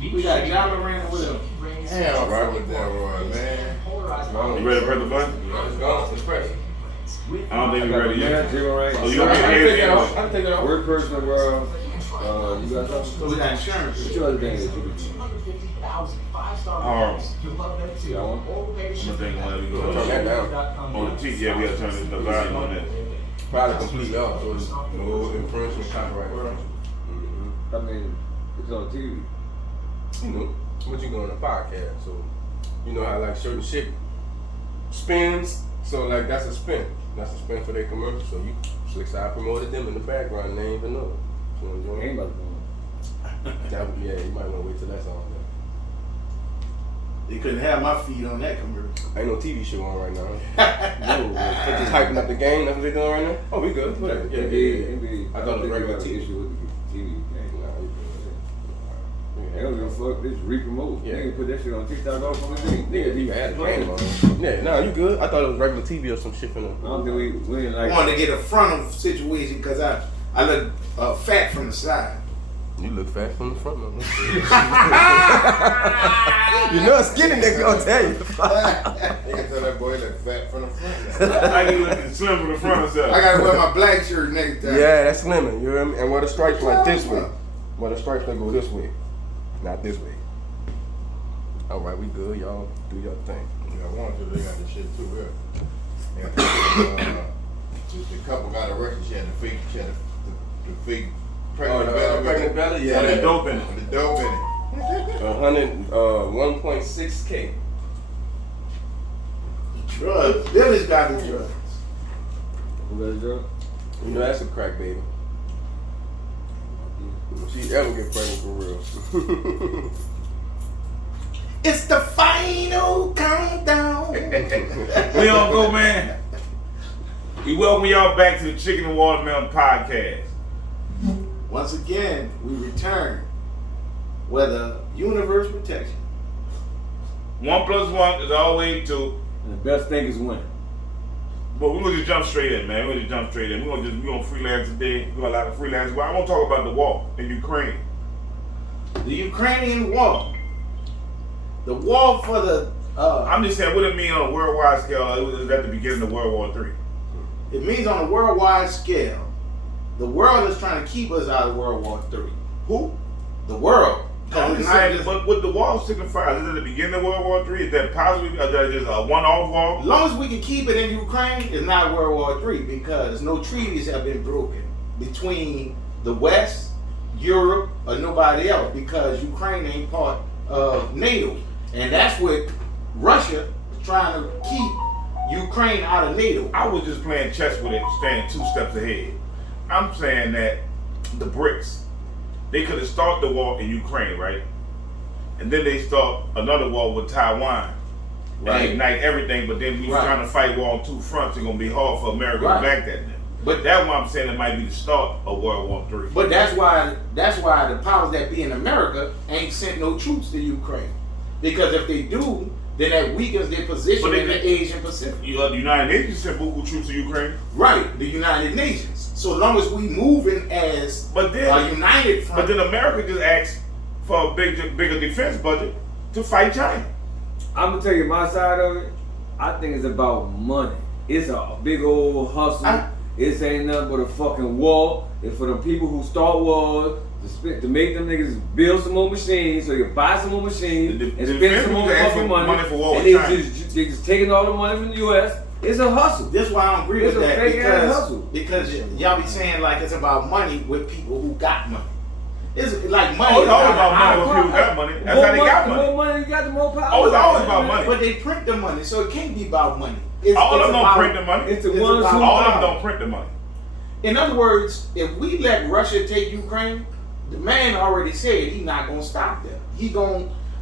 We got Jabba Ran with him. Damn, right with that, Roy, man. You ready to press the button? Yeah, let's go. Let's press. I don't think we're ready yet. Oh, you gonna get ahead anyway. I can take it off. Word person in the world. You got something? We got insurance. What you other thing is you Horrible. got one? I'm thinking let me go. Turn that down. On the TV, yeah, we gotta turn the volume on that. Probably completely off, so it's no infringement copyright. I mean, it's on TV. You know, what you doing on a podcast, so you know how like certain shit spins, so like that's a spin. That's a spin for their commercial. So you Slick Side promoted them in the background and they ain't even know it. So enjoy Ain't it. about to That would, yeah, you might want to wait till that's on there. They couldn't have my feet on that commercial. Ain't no TV show on right now. No, they're just hyping up the game. That's what they're doing right now. Oh, we good. Whatever. Yeah, NBA. I thought it was regular TV. Issue with the TV. Nah, you They don't give a fuck. They just re-promote. Yeah. Nigga put that shit on TikTok all from the thing. Nigga, you had a game on. Yeah, nah, you good. I thought it was regular TV or some shit for them. I don't think we didn't like. I wanted to get a frontal situation because I look fat from the side. You look fat from the front, man. You know a skinny nigga gonna tell you. Nigga tell that boy he look fat from the front. Like you looking slim from the front of I gotta wear my black shirt next time. Yeah, that's slimming. You hear me? And wear the stripes like this way. Wear the stripes that go this way, not this way. All right, we good. Y'all do your thing. Yeah, I wanted to. They got this shit too here. The couple got arrested. She had the fake pregnant belly. Pregnant belly, yeah. The dope in it. The dope in it. 1.6K. Drugs. Billy's got the drugs. Who got a drug? You know that's a crack baby. If she ever get pregnant for real. It's the final countdown. We on go, man. We welcome y'all back to the Chicken and Watermelon Podcast. Once again, we return with a universe protection. 1 + 1 is always 2. And the best thing is winning. But we're gonna just jump straight in, man. We're gonna jump straight in. We're gonna freelance today. We got a lot of freelance. Well, I want to talk about the war in Ukraine. The Ukrainian war. The war for the. I'm just saying, what it mean on a worldwide scale? It was at the beginning of World War III. It means on a worldwide scale, the world is trying to keep us out of World War III. Who? The world. I'm just saying, but what the war signifies, is it the beginning of World War III? Is that possibly is that just a one-off war? As long as we can keep it in Ukraine, it's not World War III because no treaties have been broken between the West, Europe, or nobody else because Ukraine ain't part of NATO. And that's what Russia is trying to keep Ukraine out of NATO. I was just playing chess with it, staying 2 steps ahead. I'm saying that the BRICS, they could have started the war in Ukraine, right? And then they start another war with Taiwan. Right. And ignite everything, but then we were trying to fight war on 2 fronts. It's going to be hard for America to back that then. But that's why I'm saying it might be the start of World War III. But that's why the powers that be in America ain't sent no troops to Ukraine. Because if they do, then that weakens their position in the Asian Pacific. The United Nations sent buku troops to Ukraine. Right, the United Nations. So long as we moving as a united front. But then America just asked for a bigger defense budget to fight China. I'm gonna tell you my side of it. I think it's about money. It's a big old hustle. It ain't nothing but a fucking war. It's for the people who start wars to make them niggas build some more machines, so you buy some more machines and spend some more fucking money. For war and they just taking all the money from the U.S. It's a hustle. That's why I don't agree with that because hustle. y'all be saying like it's about money with people who got money. It's like money. Oh, it's always about money when people got money. That's how they got money. The more money you got, the more power. Oh, it's always about money. But they print the money, so it can't be about money. All of them don't print the money. It's the ones who all of them don't print the money. In other words, if we let Russia take Ukraine, the man already said he's not gonna stop there.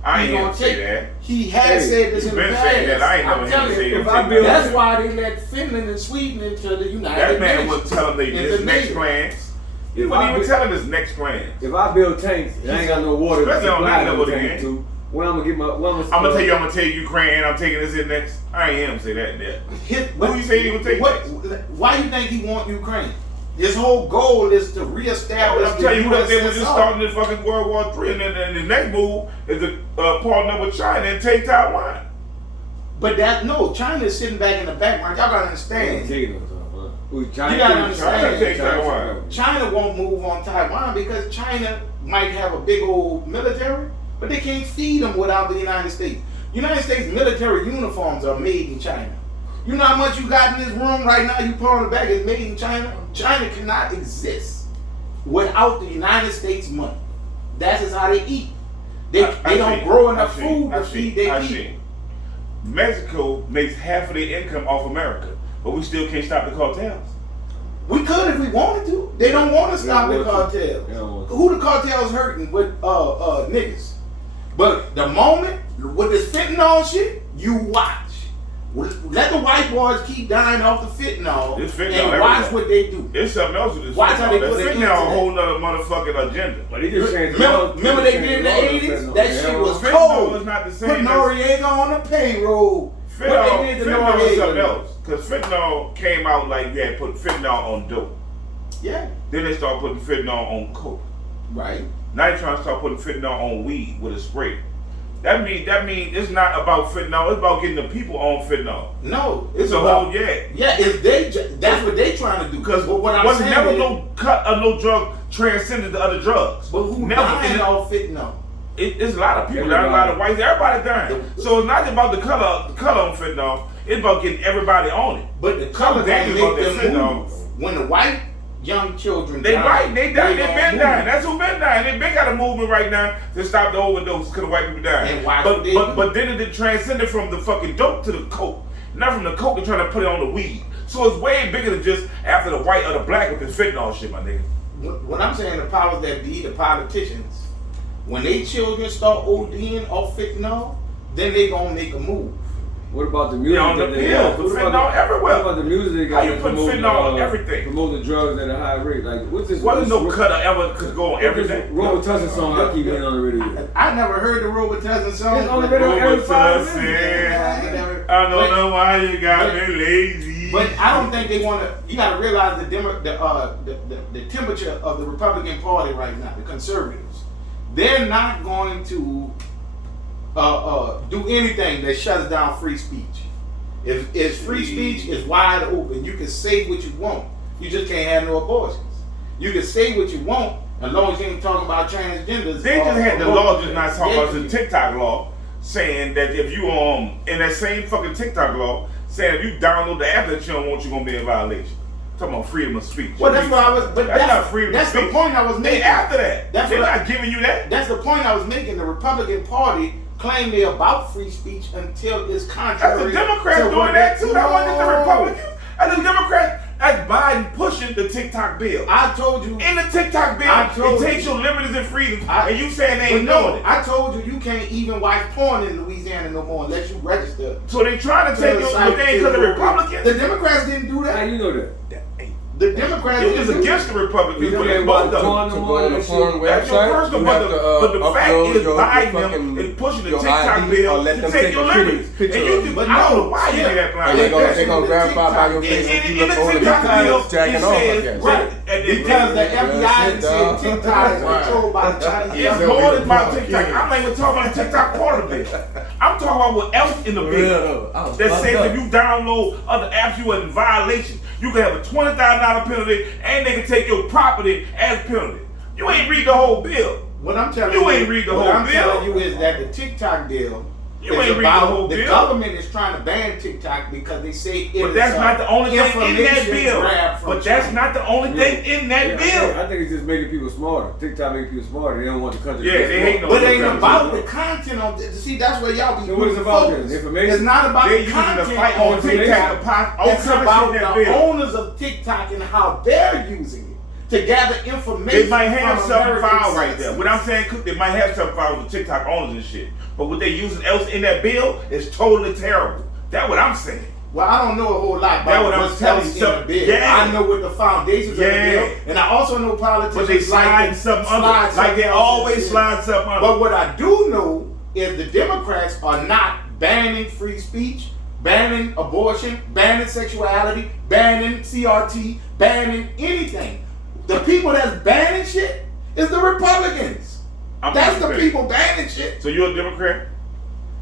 I ain't gonna say that. He has said this in the past. Saying that. I ain't never heard him say that. That's why they let Finland and Sweden into the United Nations. That man was telling them his next plans. He wasn't even telling his next plans. If I build tanks and I ain't got no water to supply them tank to, where I'm gonna get my? I'm gonna tell you Ukraine, and I'm taking this in next. I ain't hear him say that there. Who you say he would take next? Why you think he want Ukraine? His whole goal is to But reestablish I'm telling you that they were just USSR. starting this fucking World War III, and then the next move is to partner with China and take Taiwan. But China is sitting back in the background. Y'all gotta understand. You gotta understand. Taiwan. China won't move on Taiwan because China might have a big old military, but they can't feed them without the United States. United States military uniforms are made in China. You know how much you got in this room right now? You put on the back is made in China. China cannot exist without the United States money. That's just how they eat. They don't grow enough food to feed their people. Mexico makes half of their income off America, but we still can't stop the cartels. We could if we wanted to. They don't want to stop the cartels. Who the cartels hurting with niggas? But the moment with this fentanyl shit, you watch. Let the white boys keep dying off the fentanyl and watch what they do. It's something else with this Watch how they put it fentanyl a whole nother motherfucking agenda. But they just changed Remember they did in the 80s? That shit was Fentanyl cold. is not the Put same as Noriega on the payroll. What they did to fentanyl is something Noriega. else. Because fentanyl came out like you had put fentanyl on dope. Yeah, Then they start putting fentanyl on coke. right. Now they trying to start putting fentanyl on weed with a spray. That means it's not about fentanyl. It's about getting the people on fentanyl. No, It's a about, whole yeah. Yeah, that's what they trying to do. Because what I'm was saying never is, no cut or no drug transcended to other drugs. but who never dying off fentanyl? It's a lot of people dying, a lot of whites, everybody dying. So it's not about the color on fentanyl. It's about getting everybody on it. But the color that Something make about them that fentanyl. move. When the white young children They die, right, they dying, they gonna been move. dying. That's who been dying. They been got a movement right now to stop the overdose because the white people dying. And watch what they do. But then it transcended from the fucking dope to the coke. Not from the coke, they're trying to put it on the weed. So it's way bigger than just after the white or the black with this fentanyl shit, my nigga. What I'm saying, the powers that be, the politicians, when they children start ODing off fentanyl, then they gonna make a move. What about the music? Yeah, on the that they pill, got? the What fentanyl about everywhere. What about the music they got? How you put fentanyl on everything? Promoting drugs at a high rate. Like, what's this? Wasn't no what's- cutter ever could go on what's everything. this Robitussin song I keep hearing on the radio. I never heard the Robitussin song. It's on the but- radio every 5 Robitussin. minutes. I don't But- know why you got but- me lazy. But I don't think they want to. You got to realize the temperature of the Republican Party right now, the conservatives. They're not going to do anything that shuts down free speech. If free speech is wide open, you can say what you want. You just can't have no abortions. You can say what you want as long as you ain't talking about transgenders. They just had the law just not talking about the Yeah. TikTok law, saying that if you in that same fucking TikTok law, saying if you download the app that you don't want, you're gonna be in violation. Talking about freedom of speech. Well, that's what I was. But That's not freedom That's of the speech. point I was They making. after that. That's They're what I- not giving you that. That's the point I was making. The Republican Party claim they're about free speech until it's contrary. That's the Democrats to doing what that too. That wasn't the No. Republicans. And the Democrats, that's Biden pushing the TikTok bill. I told you. In the TikTok bill, I told it takes you. your liberties and freedoms, I- and you saying they But ain't no, doing it. I told you can't even watch porn in Louisiana no more unless you register. So they trying to take your but they ain't because the Republicans. The Democrats didn't do How that. you know that? The Democrats It didn't was do against the Republicans, You but don't it's get both about of porn them. no To more go on than the that porn shit. That's your website, personal, you but have to the fact upload is your Biden fucking is pushing the your TikTok ID bill or let to them take take your a liberties. picture And you of just, it. But I don't no, know why you yeah. did that blind. And they Especially gonna the verify by your TikTok face bill. if you In look the older TikTok because bill, it's jacking it off, I says, guess. right, Because the FBI That's it, said dog. TikTok is controlled by the Chinese it's government. more than about TikTok. I'm not even talking about the TikTok part of the bill. I'm talking about what else in the bill that says if you download other apps, you are in violation. You can have a $20,000 penalty, and they can take your property as penalty. You ain't read the whole bill. What I'm telling You you, ain't read the what whole I'm bill. telling you is that the TikTok bill You is ain't read the about whole the bill. government is trying to ban TikTok because they say it But is that's a not the only thing in that information bill. grab from But that's China. not the only thing in that Yeah, bill. I think it's just making people smarter. TikTok making people smarter. They don't want the country Yeah, to get they smart. hate no- But it ain't TikTok about bill. the content on this. See, that's where y'all be So what is it losing about focus. then? Information? It's not about They the using the content fight on on TikTok. TikTok to pop all It's kinds of about shit in that the bill. owners of TikTok and how they're using it to gather information. They might have from something American filed right there. citizens. What I'm saying, they might have something filed with the TikTok owners and shit. But what they using else in that bill is totally terrible. That's what I'm saying. Well, I don't know a whole lot That's about what I'm what's telling else you. in the bill. Yeah. I know what the foundations of the Yeah. bill, and I also know politicians But they slide to something slide under. Like something they else always in the bill. slide something under. But what I do know is the Democrats are not banning free speech, banning abortion, banning sexuality, banning CRT, banning anything. The people that's banning shit is the Republicans. That's the people banning shit. So you're a Democrat?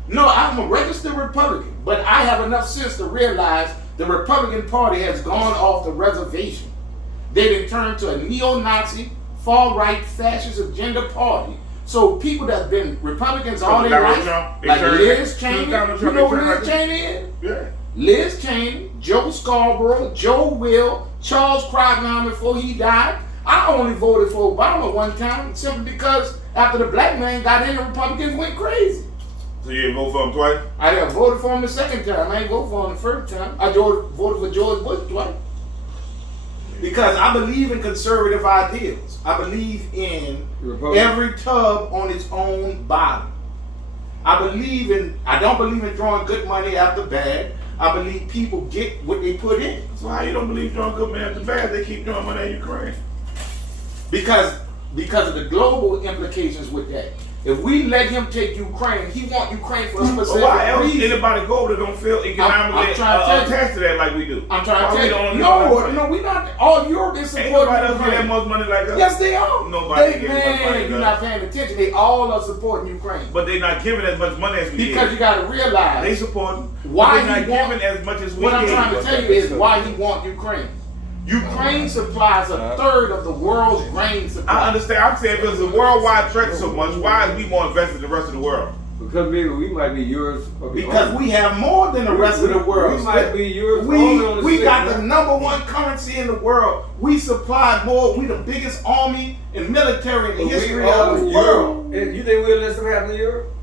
No, I'm a registered Republican, but I have enough sense to realize the Republican Party has gone off the reservation. They done turned to a neo-Nazi, far-right, fascist agenda party. So people that's been Republicans all their life, like Liz Cheney, you know who Liz Cheney is? Yeah. Liz Cheney, Joe Scarborough, Joe Will, Charles Krautmann before he died. I only voted for Obama one time simply because after the black man got in, the Republicans went crazy. So you didn't vote for him twice? I didn't vote for him the second time. I ain't vote for him the first time. I voted for George Bush twice. Because I believe in conservative ideals. I believe in every tub on its own bottom. I don't believe in throwing good money after bad. I believe people get what they put in. So how you don't believe throwing good money after bad? They keep throwing money in Ukraine. Because of the global implications with that. If we let him take Ukraine, he want Ukraine for a specific why else reason. anybody go that don't feel economically attached to that like we do? I'm trying to tell you. No, we not. All Europe is supporting Ain't nobody else Ukraine. get that much money like us. Yes, they are. Nobody get as much money You're as not us. paying attention. They all are supporting Ukraine. But they're not giving as much money as we Because you got to realize They supporting. why They're he not want, giving as much as we what I'm give. trying to tell you is why he want Ukraine. Ukraine supplies a third of the world's grain I supply. understand. I'm saying because the worldwide threat so much, why is we more invested in the rest of the world? Because maybe we might be Europe's. Because we have more than the rest of the world. We might be Europe's. only on the We stick, got man. the number one currency in the world. We supply more. We the biggest army and military in the But history we are of the Europe. world. And you think we'll let something happen to Europe?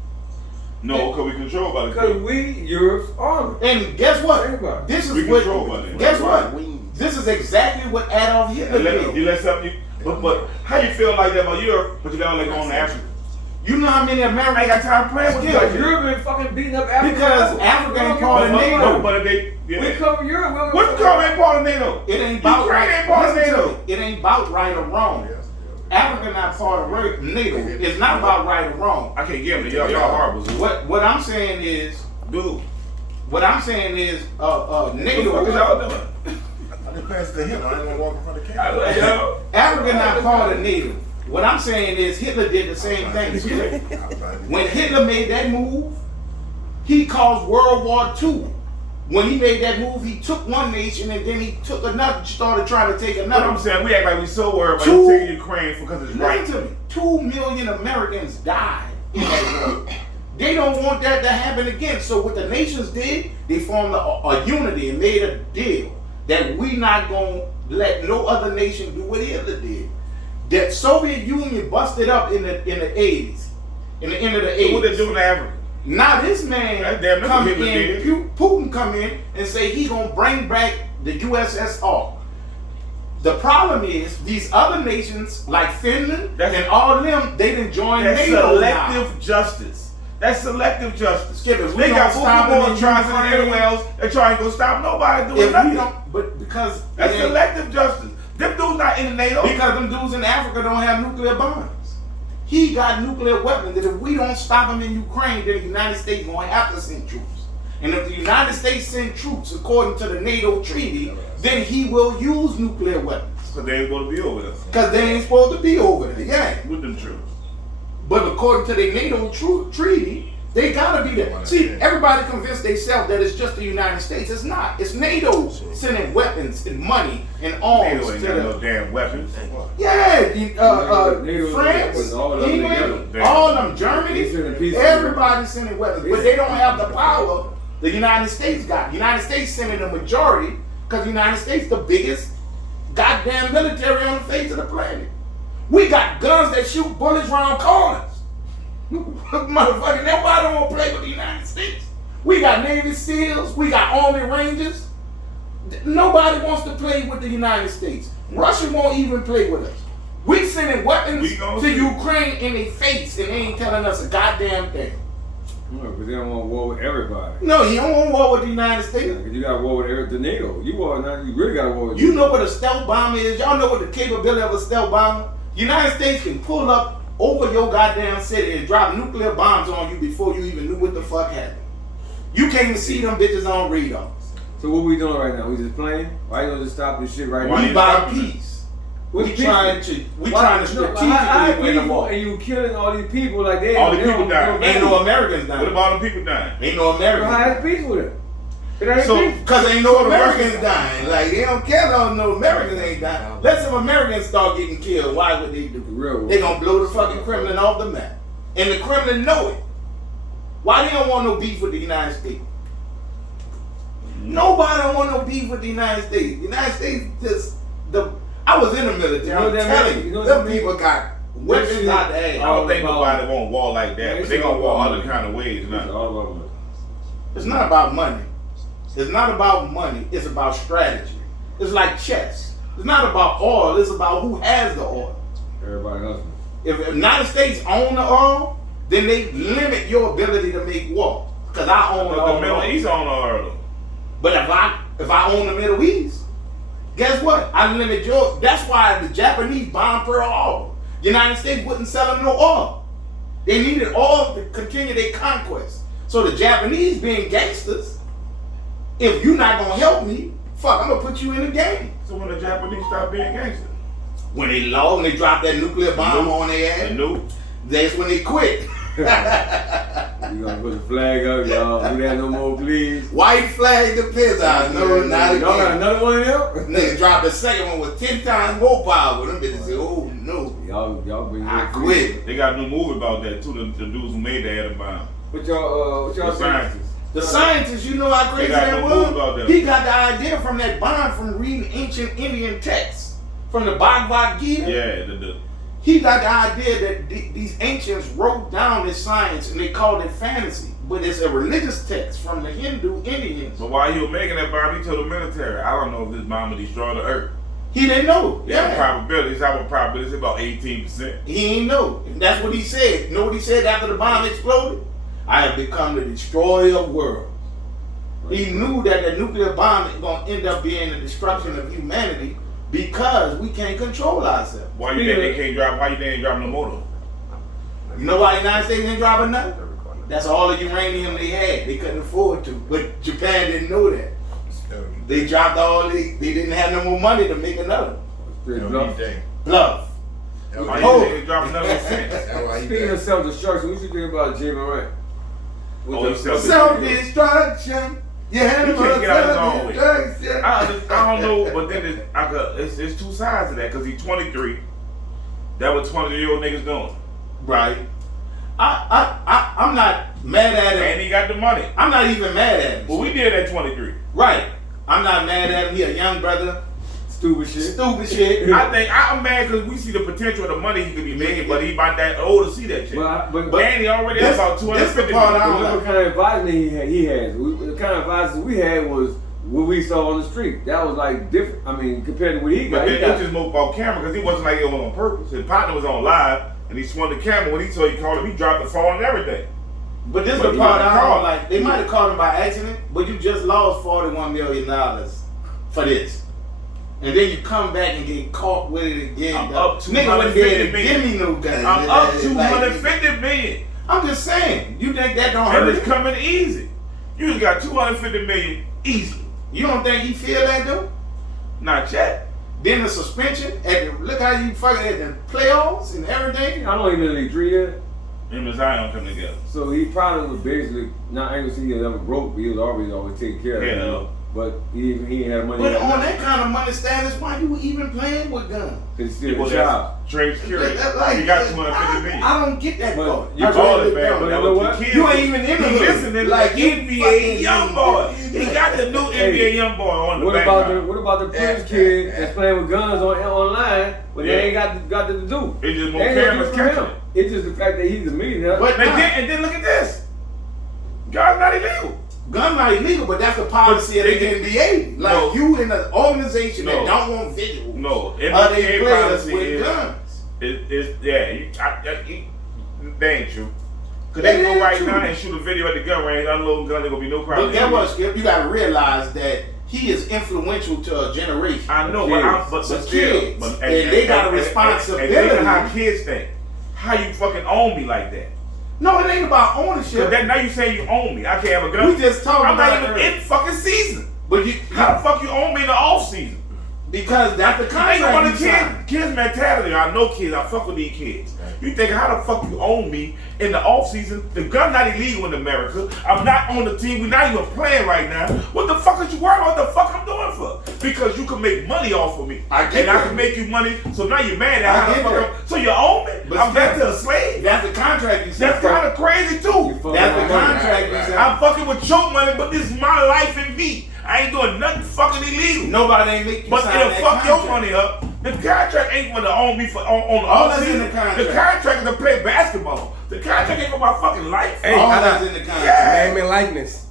No, because we control by the Because people. we Europe's army. And guess what? Everybody. This We is what. control by them. Guess what? This is exactly what Adolf Hitler did. You let something. But how you feel like that about Europe? But you don't like going to Africa. You know how many I ain't Americans got time to play with you. Because Europe been fucking beating up Africa. Because Africa ain't part of NATO. No, but they. Yeah. We cover Europe. What call ain't part of NATO? It ain't about Ukraine right. ain't part of Listen to NATO. me. It ain't about right or wrong. Africa not part of NATO. It's not about right or wrong. I can't give them. Y'all horrible. What I'm saying is, Dude. what I'm saying is, What the NATO. fuck is y'all doing? I just passed it to him. I ain't gonna walk in front of the camera. Africa not part of NATO. What I'm saying is Hitler did the same thing. When Hitler made that move, he caused World War II. When he made that move, he took one nation and then he took another, started trying to take What another. I'm saying, we act like we so worried about Two- taking Ukraine because it's right. Listen to me. 2 million Americans died in that war. They don't want that to happen again. So what the nations did, they formed a unity and made a deal that we not gonna let no other nation do what Hitler did. That Soviet Union busted up in the 80s, in the end of the 80s. So what they doing to Africa? Now this man That damn come nigga Hitler in, did. Putin come in and say he gonna bring back the USSR. The problem is these other nations like Finland and all of them, they didn't join That's NATO selective now. justice. That's selective justice. Skip, if we They don't got stop football them in atrocities Ukraine- everywhere else. They're trying to go stop nobody doing If nothing. we don't, but because That's it ain't- selective justice. Them dudes not in the NATO. because them dudes in Africa don't have nuclear bombs. He got nuclear weapons that if we don't stop him in Ukraine, then the United States gonna have to send troops. And if the United States send troops according to the NATO treaty, then he will use nuclear weapons. So they ain't supposed to be over there Because they ain't supposed to be over there, yeah. with them troops. But according to the NATO treaty, they gotta be there. See, everybody convinced themselves that it's just the United States. It's not. It's NATO sending weapons and money and arms NATO ain't to got no the. damn weapons. Yeah, NATO France, weapons, all of them England, together. all of them, Germany, They sending pieces. everybody's sending weapons, but they don't have the power the United States got. The United States sending the majority because the United States the biggest goddamn military on the face of the planet. We got guns that shoot bullets around corners. Motherfucker, nobody don't want to play with the United States. We got Navy SEALs, we got Army Rangers. Nobody wants to play with the United States. Russia won't even play with us. We sending weapons We gonna to see. Ukraine in their face and they ain't telling us a goddamn thing. No, because they don't want war with everybody. No, you don't want war with the United States. Because you got war with the NATO. You really got war with You know what a stealth bomber is? Y'all know what the capability of a stealth bomber? The United States can pull up over your goddamn city and drop nuclear bombs on you before you even knew what the fuck happened. You can't even see them bitches on radar. So what we doing right now? We just playing? Why you gonna just stop this shit right Why We now? buy peace. What's We peace? trying to How strategically win the people war. and you killing all these people like they All the they people don't- dying. Ain't no Americans What dying. about the people dying? Ain't no Americans. How is peaceful then? It ain't So- peaceful. Cause ain't no So the Americans Russians- dying. Like they don't care about no Americans ain't dying. Let some Americans start getting killed. Why would they do? The real They world. gonna blow the fucking Kremlin off the map, and the Kremlin know it. Why they don't want no beef with the United States? Nobody don't want no beef with the United States. The United States just the. I was in the military. You know I'm that telling mean? you, You know them that people got weapons shit- out the I ass. don't think about- nobody want war like that, Yeah, but they it's gonna all war about other money. kind of ways It's now. all about money. It's not about money. It's not about money. It's about strategy. It's like chess. It's not about oil. It's about who has the oil. Everybody hustling. If the United States own the oil, then they limit your ability to make war. Because I own The all the Middle oil. East on the oil. But if I own the Middle East, guess what? I limit your. That's why the Japanese bombed Pearl Harbor. The United States wouldn't sell them no oil. They needed oil to continue their conquest. So the Japanese being gangsters, if you're not gonna help me, fuck, I'm gonna put you in the game. So when the Japanese stop being gangster, When they dropped that nuclear bomb on their the ass, new that's when they quit. You gonna put the flag up, y'all. Do that no more, please. White flag the piss out. No, not Y'all got again. another one of them? Nigga dropped the second one with 10 times more power. Them bitches said, oh no. Y'all bring I your quit. they got a new movie about that too. The dudes who made the atom bomb. What y'all The think? scientists. The scientists, you know how crazy They got that no move was? about that. He got the idea from that bond from reading ancient Indian texts from the Bhagavad Gita. Yeah, He got the idea that these ancients wrote down this science and they called it fantasy. But it's a religious text from the Hindu Indians. But while he was making that bomb, he told the military, I don't know if this bomb will destroy the earth. He didn't know. Yeah, probabilities. How about probabilities? About 18%. He ain't know. And that's what he said. You know what he said after the bomb exploded? I have become the destroyer of worlds. He knew that the nuclear bomb is going to end up being the destruction of humanity because we can't control ourselves. Why you think they can't drop? Why you think they ain't dropping no more though? You know why the United States didn't drop enough? That's all the uranium they had. They couldn't afford to. But Japan didn't know that. They dropped all they didn't have no more money to make another. Bluff. Why Oh. you think they dropping another cent? Speaking of self-destruction, what you think about Jay Morant? Oh, he's Self-destruction. Yeah, He can't get out his own way. self-destruction. I don't know, but then it's two sides to that because he's 23. That what 20-year-old niggas doing. Right. I'm not mad at him. And he got the money. I'm not even mad at him. Well, we did at 23. Right. I'm not mad at him. He a young brother. Stupid shit. Stupid shit. I think I'm mad because we see the potential of the money he could be making, but he about that old to see that shit. But And he already has about 250 part I million. don't look what kind of advisement he has. The kind of advice we had was what we saw on the street. That was like different. I mean, compared to what he got. But He then it got was just more about camera because he wasn't like it was on purpose. His partner was on live and he swung the camera. When he saw you called him, he dropped the phone and everything. But this is But the he part wasn't I caught. don't like. They might have caught him by accident, but you just lost $41 million for this. And then you come back and get caught with it again. I'm up Nigga wouldn't be able to 250 give me no gun. I'm up Like, 250 million. I'm just saying. You think that don't And hurt it's him? coming easy. You just got 250 million easy. You don't think he feel that though? Not yet. Then the suspension. Look how you fucking at the playoffs and everything. I don't even really 3 yet. Him and Zion come together. So he probably was basically not able to see he was ever broke, but he was always taking care of it. Yeah. But he ain't had money. But on that kind of money status, why you even playing with guns? It's still Well, a job. that's trade security. Like, He got 250 million. I don't get that But part. you I call really it, man. don't. But you that know was what? the kids. You ain't even in the He hood. listening Like, like you NBA fucking young boy. He got the new NBA young boy on the What background. about the Prince kid that's playing with guns online, but Yeah. they ain't got to do? It's just more They ain't gonna cameras do for him. catching it. It's just the fact that he's a millionaire. But And then look at this. God's not illegal. gun not illegal, but that's the policy of the NBA. Like No. you in an organization No. that don't want visuals. No, They NBA play us policy with is, guns. they ain't true. Cause That they can go ain't right true. now and shoot a video at the gun range, unload gun, there gonna be no problem. But get what, Skip? You got to realize that he is influential to a generation. I know, but The still, kids. but And they got a responsibility. And think of how kids think. How you fucking own me like that? No, it ain't about ownership. Cause that now you saying you own me. I can't have a gun. We just talking I'm about not even it. in fucking season. But How the fuck you own me in the off season? because that's the You think contract about you the signed. kids mentality. I know kids. I fuck with these kids. You think how the fuck you own me in the off season? The gun not illegal in America. I'm not on the team. We're not even playing right now. What the fuck is you worried about? What the fuck I'm doing for? Because you can make money off of me. I get and I that. can make you money. So now you're mad I at how the get fuck that. I'm, so you own me? But I'm back still, to a slave. That's the contract you signed. That's kind of crazy too. That's the contract you signed. I'm fucking with your money, but this is my life and me. I ain't doing nothing fucking illegal. Nobody ain't make you But sign it'll that fuck your contract. money up. The contract ain't gonna own me for on the All off that's in season. the contract. The contract is to play basketball. The contract ain't for my fucking life. Hey, All I that's got in the contract. Yeah. name and likeness.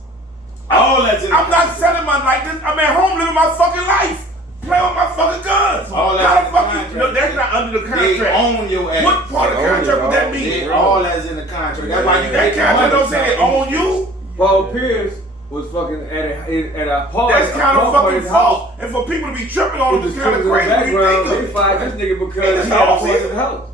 All that's in the I'm not contract. selling my likeness. I'm at home living my fucking life. Playing with my fucking guns. All that's How in the the fuck you? contract. No, that's not under the They contract. own your ass. What part of the They own contract it, would that dog. mean? They all that's in the contract. That's why you That got contract don't say they own you. Paul Pierce was fucking at a party. That's kind of fucking false. And for people to be tripping on it, it's kind of crazy. When you Background, think they of fired it. this nigga because he It's had a all party in season. the house.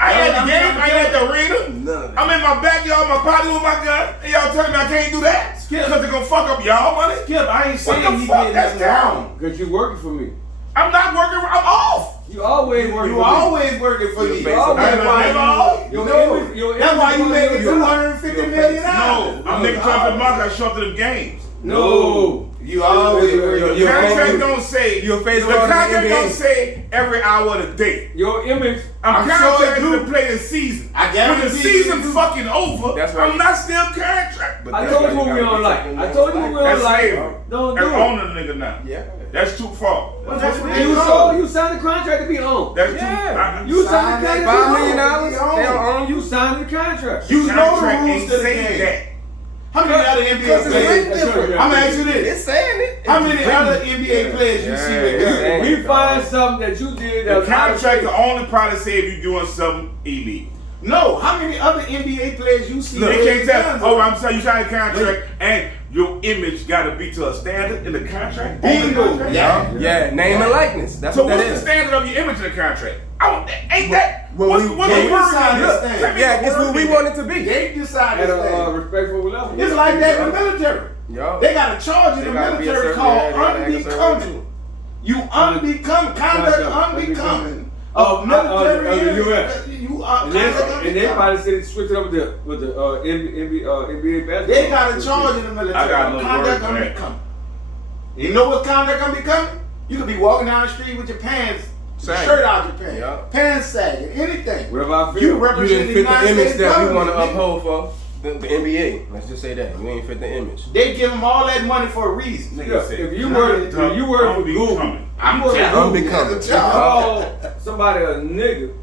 I ain't at the I'm game. trying I to ain't at the None arena. of that. I'm in my backyard, my party with my gun, and y'all telling me I can't do that? Because they're gonna fuck up y'all money? Skip, I ain't What saying the he fuck? did That's nothing down. wrong. Because you working for me. I'm not working, I'm off. You always working You for me. always working for You me. face always That's why never you- off. Your No. image- your That's why you image making is your- $250 million. No, I'm making time for the market. I show up to them games. No. You always working. The You're contract face- don't say, you're face the guard in the contract NBA. don't say every hour of the day. Your image. I'm I'm sure contracted it to do. play the season. I When guarantee the you season's do. fucking over, That's right. I'm not still contracted. But I that's told why you what we gotta don't be like. taking I names told you and what we That's don't like. slavery. Don't That's do it. owning a nigga now. Yeah. That's too far. That's what You they saw, do. you signed the contract to be owned. That's Yeah. too. You signed Sign the that contract $5 to be million, owned. they don't own You you. signed the contract. You know the Contract rules ain't to the say game. that. How many other NBA Because it's players? written different. I'm gonna ask you this. It's saying it. How It's many written. other NBA players you see with guns? Yeah. We find something that you did that The was out of contract shape. can only probably say if you're doing something illegal. No, how many other NBA players you see? They with can't tell. guns? Oh, I'm saying you signed a contract and your image got to be to a standard in the contract. Bingo. On the contract. Yeah. Yeah, name and likeness. That's So what that what's the is. standard of your image in the contract? Ain't that Well, what's we- the well, word? we signed Look, this thing. tell me Yeah, the it's word what we in want it. it to be. They decide At this a thing. respectful level. It's like that in the military. Yo. They got a charge in They the gotta be a military certain- called yeah, they gotta act a certain way, unbecoming. too. You unbecoming, conduct unbecoming of military. of the US. You are And conduct they unbecoming. probably said switch it up with the NBA basketball. They got a charge in the military. I got no conduct word for that. unbecoming. You know what conduct unbecoming? You could be walking down the street with your pants, Sagging. shirt out your pants, Yeah. pants sagging, anything. Whatever I feel. You You represent didn't the fit United the image States that we want government. to nigga. uphold for the NBA. Let's just say that. You ain't fit the image. They give them all that money for a reason. Yeah, said, if you work for Google, I'm you work for telling Google, you, Unbecoming. it's a you job. call somebody a nigga, you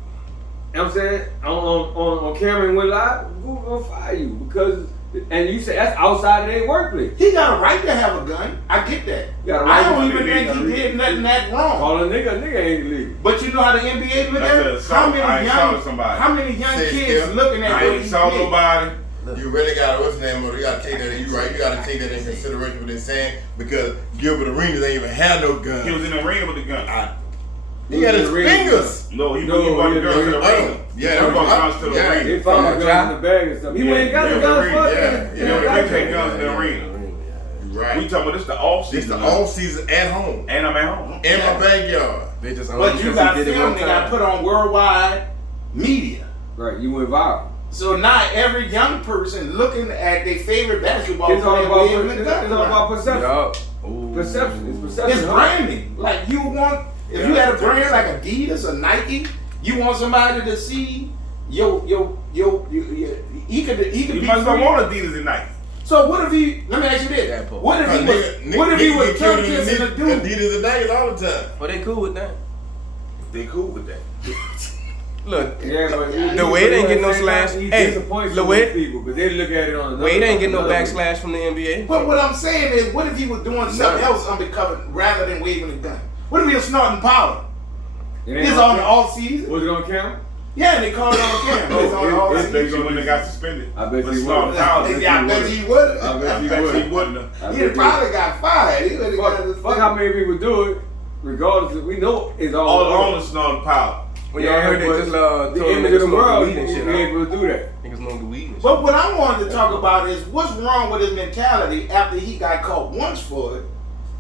know what I'm saying, on camera and went live, Google gonna fire you because, and you say that's outside of their workplace. He got a right to have a gun. I get that. You got a right I don't to even think he did nothing that wrong. Call a nigga ain't illegal. But you know how the NBA look That's at an it? assault. I ain't assaulted somebody. How many young Say, kids Skip, looking at I what ain't he saw did? nobody. You really got what's the name of it? You gotta take that. You right. You gotta take that in consideration what they're saying because Gilbert Arenas ain't even had no gun. He was in the arena with the gun. He got his fingers. No, he No, brought the he guns to the didn't. arena. Yeah, he that brought was- guns to the yeah. They arena. found From the a gun in the bag and stuff. He Yeah, ain't got yeah, the gun yeah, for yeah, it. You know, they take guns to the arena. You right. We talking about this the off This season. the off season at home And I'm at home. in my backyard. They just But you got film that got put on worldwide media. Right, you went viral. So now every young person looking at their favorite basketball It's all player about waving a gun it's all around. about perception. Yup. Perception. It's perception. It's branding. Like you want, if you had a brand like Adidas or Nike, you want somebody to see he could You be must free. not want Adidas and Nike. So what if he? Let me ask you this: That part. what if he was? What if he was tongue kissing a dude? Adidas and Nike all the time. But they cool with that. They cool with that. Look, Yeah, but The Wade ain't get no slash. He Hey, disappoints the some Wade- people because they look at it on. Wade ain't getting no another way. backslash from the NBA. But what I'm saying is, what if he was doing something else undercover rather than waving a gun? What if he was snorting powder? It ain't He's on the off season. Was it on camera? Yeah, and they called it on camera. It's on the off it's- season. Especially when they got suspended. I bet For he snorting would. powder. Yeah, I bet he would. I bet I he bet would. he wouldn't have. I bet He'd probably got fired. He would have got Fuck, fuck how many people do it, regardless. We know it's all. All the owners snorting powder. When y'all heard they but just told the them image niggas of the smoking world, weed and you shit, be huh? able to do that. Niggas smoking smoking weed. And But shit. what I wanted to talk about is what's wrong with his mentality after he got caught once for it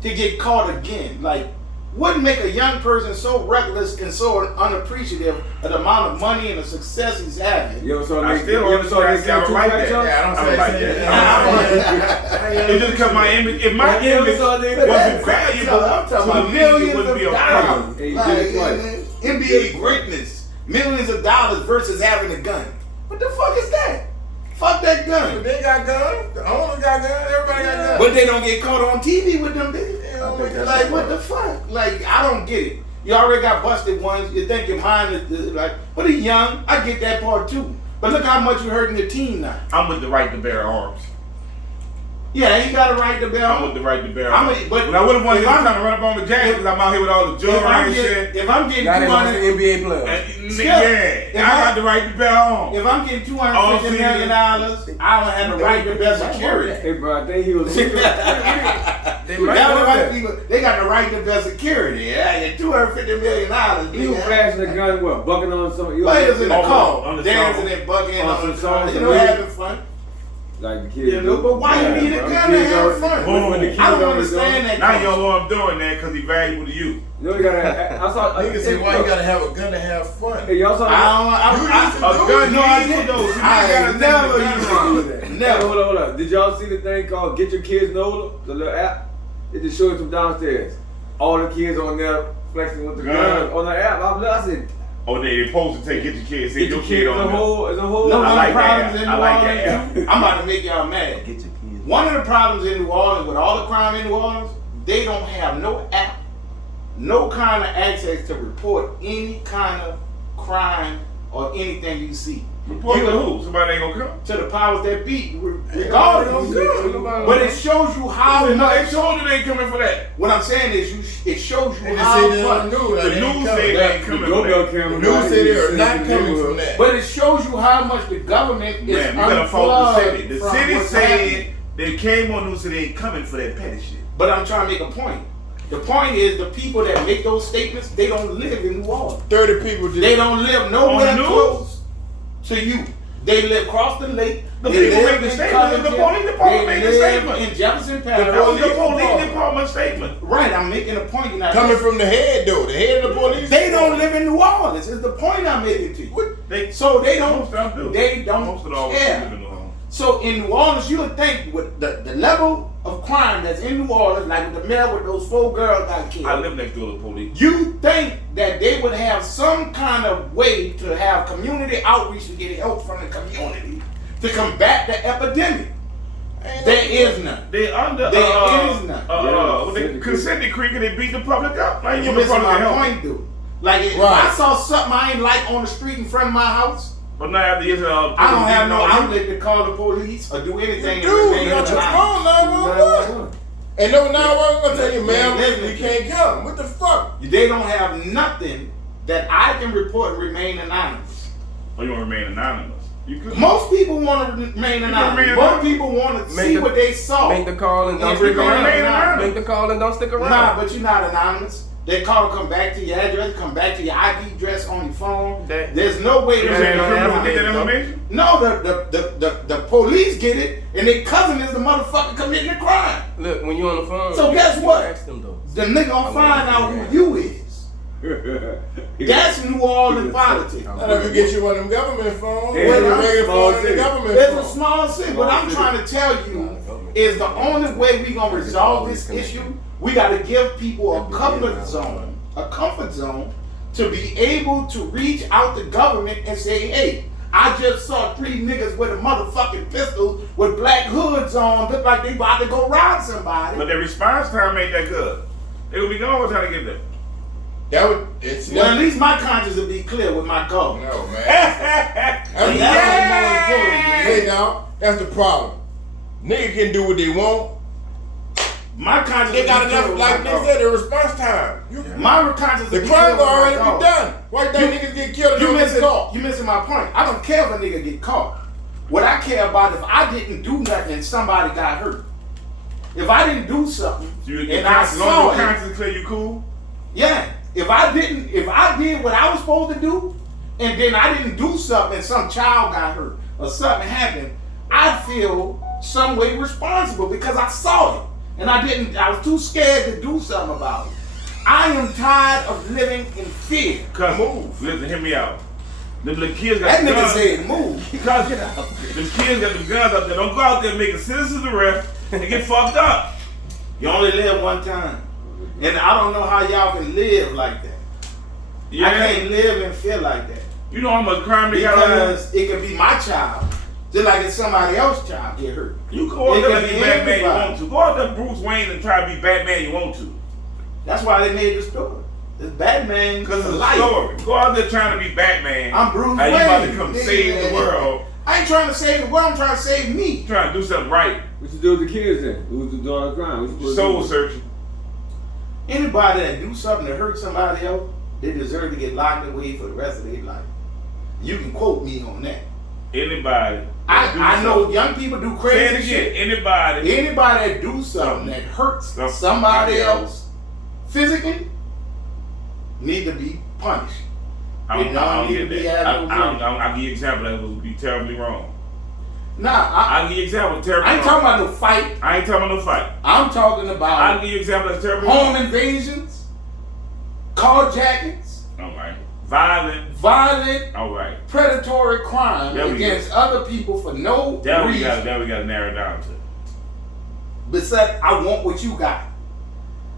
to get caught again. Like, what make a young person so reckless and so unappreciative of the amount of money and the success he's having? You ever saw I Nick? still You ever saw Nick I don't like that. Chuck? Yeah, I I don't don't like that. It's just because my image, if my You ever image saw Nick? wasn't valuable I'm talking to about the league, it millions wouldn't of be a dollars. problem. Hey, you Like, did it twice. NBA greatness, millions of dollars versus having a gun. What the fuck is that? Fuck that gun. They got guns. The owner got guns. Everybody got guns. But they don't get caught on TV with them bitches. I think that's Like, the what the fuck? Like, I don't get it. You already got busted once. You think your mind is like, but he's young. I get that part too. But look how much you're hurting your team now. I'm with the right to bear arms. Yeah, he got a right to bear. I'm with the right to bear I'm arms. a- but But I wouldn't want if him I'm- trying to run up on the jacket because I'm out here with all the If jewelry I'm and getting, shit. if I'm getting Now they lost the 200, NBA player. Yeah, I got the right to bear arms. if I'm getting All $250 season. million, I don't have the right to bear security. Hey, bro, I think he was. They Now might the want white that. people, they got the right to bear security. Yeah, I get $250 million. He was flashing the gun, what, bucking on something. Players in the Oh, car, on the dancing song. and bugging On on some the songs, song, having fun. Like the kids. You know, but why you need a bro. gun to Kids have already- fun? when the kids I don't already understand that. Now you concept. know what I'm doing there because he's valuable to you. You know, you gotta. I saw. Niggas say, why you gotta have a gun to have fun? Hey, y'all saw. I A gun, no, I you didn't. know, you I gotta never take the used gun to off. do that. Never. Never. Hold on. Did y'all see the thing called Get Your Kids NOLA? The little app. It just showed from downstairs. All the kids on there flexing with the Gun. gun on the app. I said, Oh, they supposed to take get your kids, get send your your kid kid as a on there. whole. As a whole. No, I one like of the that problems app. in I New like Orleans, that too, I'm about to make y'all mad. Get your kids. One of the problems in New Orleans with all the crime in New Orleans, they don't have no app, no kind of access to report any kind of crime or anything you see. Report You to know, who? Somebody ain't gonna come. to the powers that be, regardless. Nobody- But it shows you how No, much. they told you they ain't coming for that. What I'm saying is, it shows They you just how say they don't much. know that The they ain't news coming. say they ain't The coming go-go for that. camera. The news say they are guy, not he coming said from that. But it shows you how much the government is Man, you gotta fault the unplugged city. The from city what's said happening. they came on news, so they ain't coming for that petty shit. But I'm trying to make a point. The point is, the people that make those statements, they don't live in New Orleans. 30 people just. They don't live nowhere On the news? close to you. They live across the lake. The They people live make the in statement. The Covington. police department They made the live statement. in Jefferson The Parish. police department statement. Right, I'm making a point. You're not Coming from the head though, the head of the police. They don't live in New Orleans. Is the point I'm making to you. What? So they don't. Most of them do. They don't Most of them care. live in New Orleans. So in New Orleans, you would think with the level of crime that's in New Orleans, like with the mayor with those 4 girls got killed. I live next door to the police. You think that they would have some kind of way to have community outreach to get help from the community to combat the epidemic? There is none. They under There is none. what they consent decree, and they beat the public up. Like You you missing public my help. point, dude. Like if Right. I saw something I ain't like on the street in front of my house, But now after years, I don't have no outlet to call the police or do anything. You to do. remain You got your anonymous. phone 911. And no 911 gonna tell you, ma'am, Listen. we can't come. What the fuck? They don't have nothing that I can report and remain anonymous. Oh, you want to remain anonymous? You could. Most people want to remain anonymous. remain Most anonymous. people want to Make see the- what they saw. Make the call and don't And stick remain around. anonymous. Make the call and don't stick around. Nah, but you're not anonymous. That call come back to your address, come back to your IP address on your phone. That- There's no way You to saying the remain criminals get that anonymous. information? No, the police get it, and their cousin is the motherfucker committing the crime. Look, when you on the phone, So you guess gotta what? ask them though. The nigga gonna find out who you is. That's New Orleans politics. And if you get you one of them government phones, Yeah, well, you I'm make it small phone in the city. government It's a phone. small city. What I'm trying to tell you is the only way we gonna resolve this issue, we gotta give people a comfort zone to be able to reach out to government and say, hey, I just saw 3 niggas with a motherfucking pistol with black hoods on, look like they about to go rob somebody. But the response time ain't that good. They will be gone by the time they get there. That would, it's Well, at least my conscience will be clear with my call. no, man. And I mean, that's yeah. what's more important, man. Hey, dog, that's the problem. Nigga can do what they want. My conscience They got will be clear enough, with like my they call. said, the response time. My conscience The will be crime clear with will my already call. be done. Why you think niggas get killed and You don't get missing, caught? you missing my point. I don't care if a nigga get caught. What I care about if I didn't do nothing and somebody got hurt. If I didn't do something and I as long saw as your it, conscience clear, you cool. yeah. If I did what I was supposed to do, and then I didn't do something and some child got hurt, or something happened, I'd feel some way responsible because I saw it. And I was too scared to do something about it. I am tired of living in fear. Cause listen, hear me out. Them little kids got That the nigga guns. said move. Because them kids got the guns up there. Don't go out there making citizens arrest and get fucked up. You only live one time. And I don't know how y'all can live like that. Yeah. I can't live and feel like that. You know how much crime they got out there? Because it could be my child. Just like it's somebody else's child get hurt. You go out It there can and be be Batman you everybody. want to. Go out there Bruce Wayne and try to be Batman you want to. That's why they made the story. It's Batman Because it's a life. story. Go out there trying to be Batman. I'm Bruce and Wayne. you about to come Nigga, save the world. I ain't trying to save the world, I'm trying to save me. You trying to do something right. What you do with the kids then? Who's doing the crime? What you supposed Soul to do? searching. Anybody that do something to hurt somebody else, they deserve to get locked away for the rest of their life. You can quote me on that. Anybody. I know young people do Say crazy it shit. again. Anybody. Anybody that do something that hurts Somebody somebody else. else physically need to be punished. I They don't need to be having I'll give you an example that would be terribly wrong. Nah, I'll give you an example that's terribly I ain't wrong. talking about no fight. I ain't talking about no fight. I'm talking I'll about give you an example that's terribly home wrong. invasions, carjackings, Alright. Violent. Alright. predatory crime There we against other people for no That we reason. got to narrow down to. Besides, I want what you got.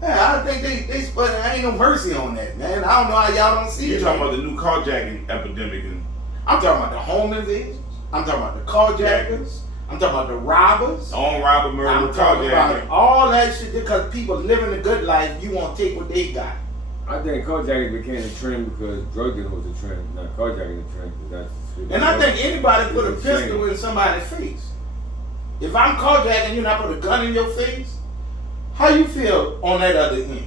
I think there ain't no mercy on that, man. I don't know how y'all don't see You're it. talking about the new carjacking epidemic and I'm talking about the home invasions. I'm talking about the carjackers. I'm talking about the robbers. on robber murder I'm talking about carjacking. all that shit because people living a good life. You want to take what they got. I think carjacking became a trend because drug dealing was a trend, not carjacking a trend. That's And I think anybody put a It's insane. pistol in somebody's face. If I'm carjacking you and I put a gun in your face, how you feel on that other end?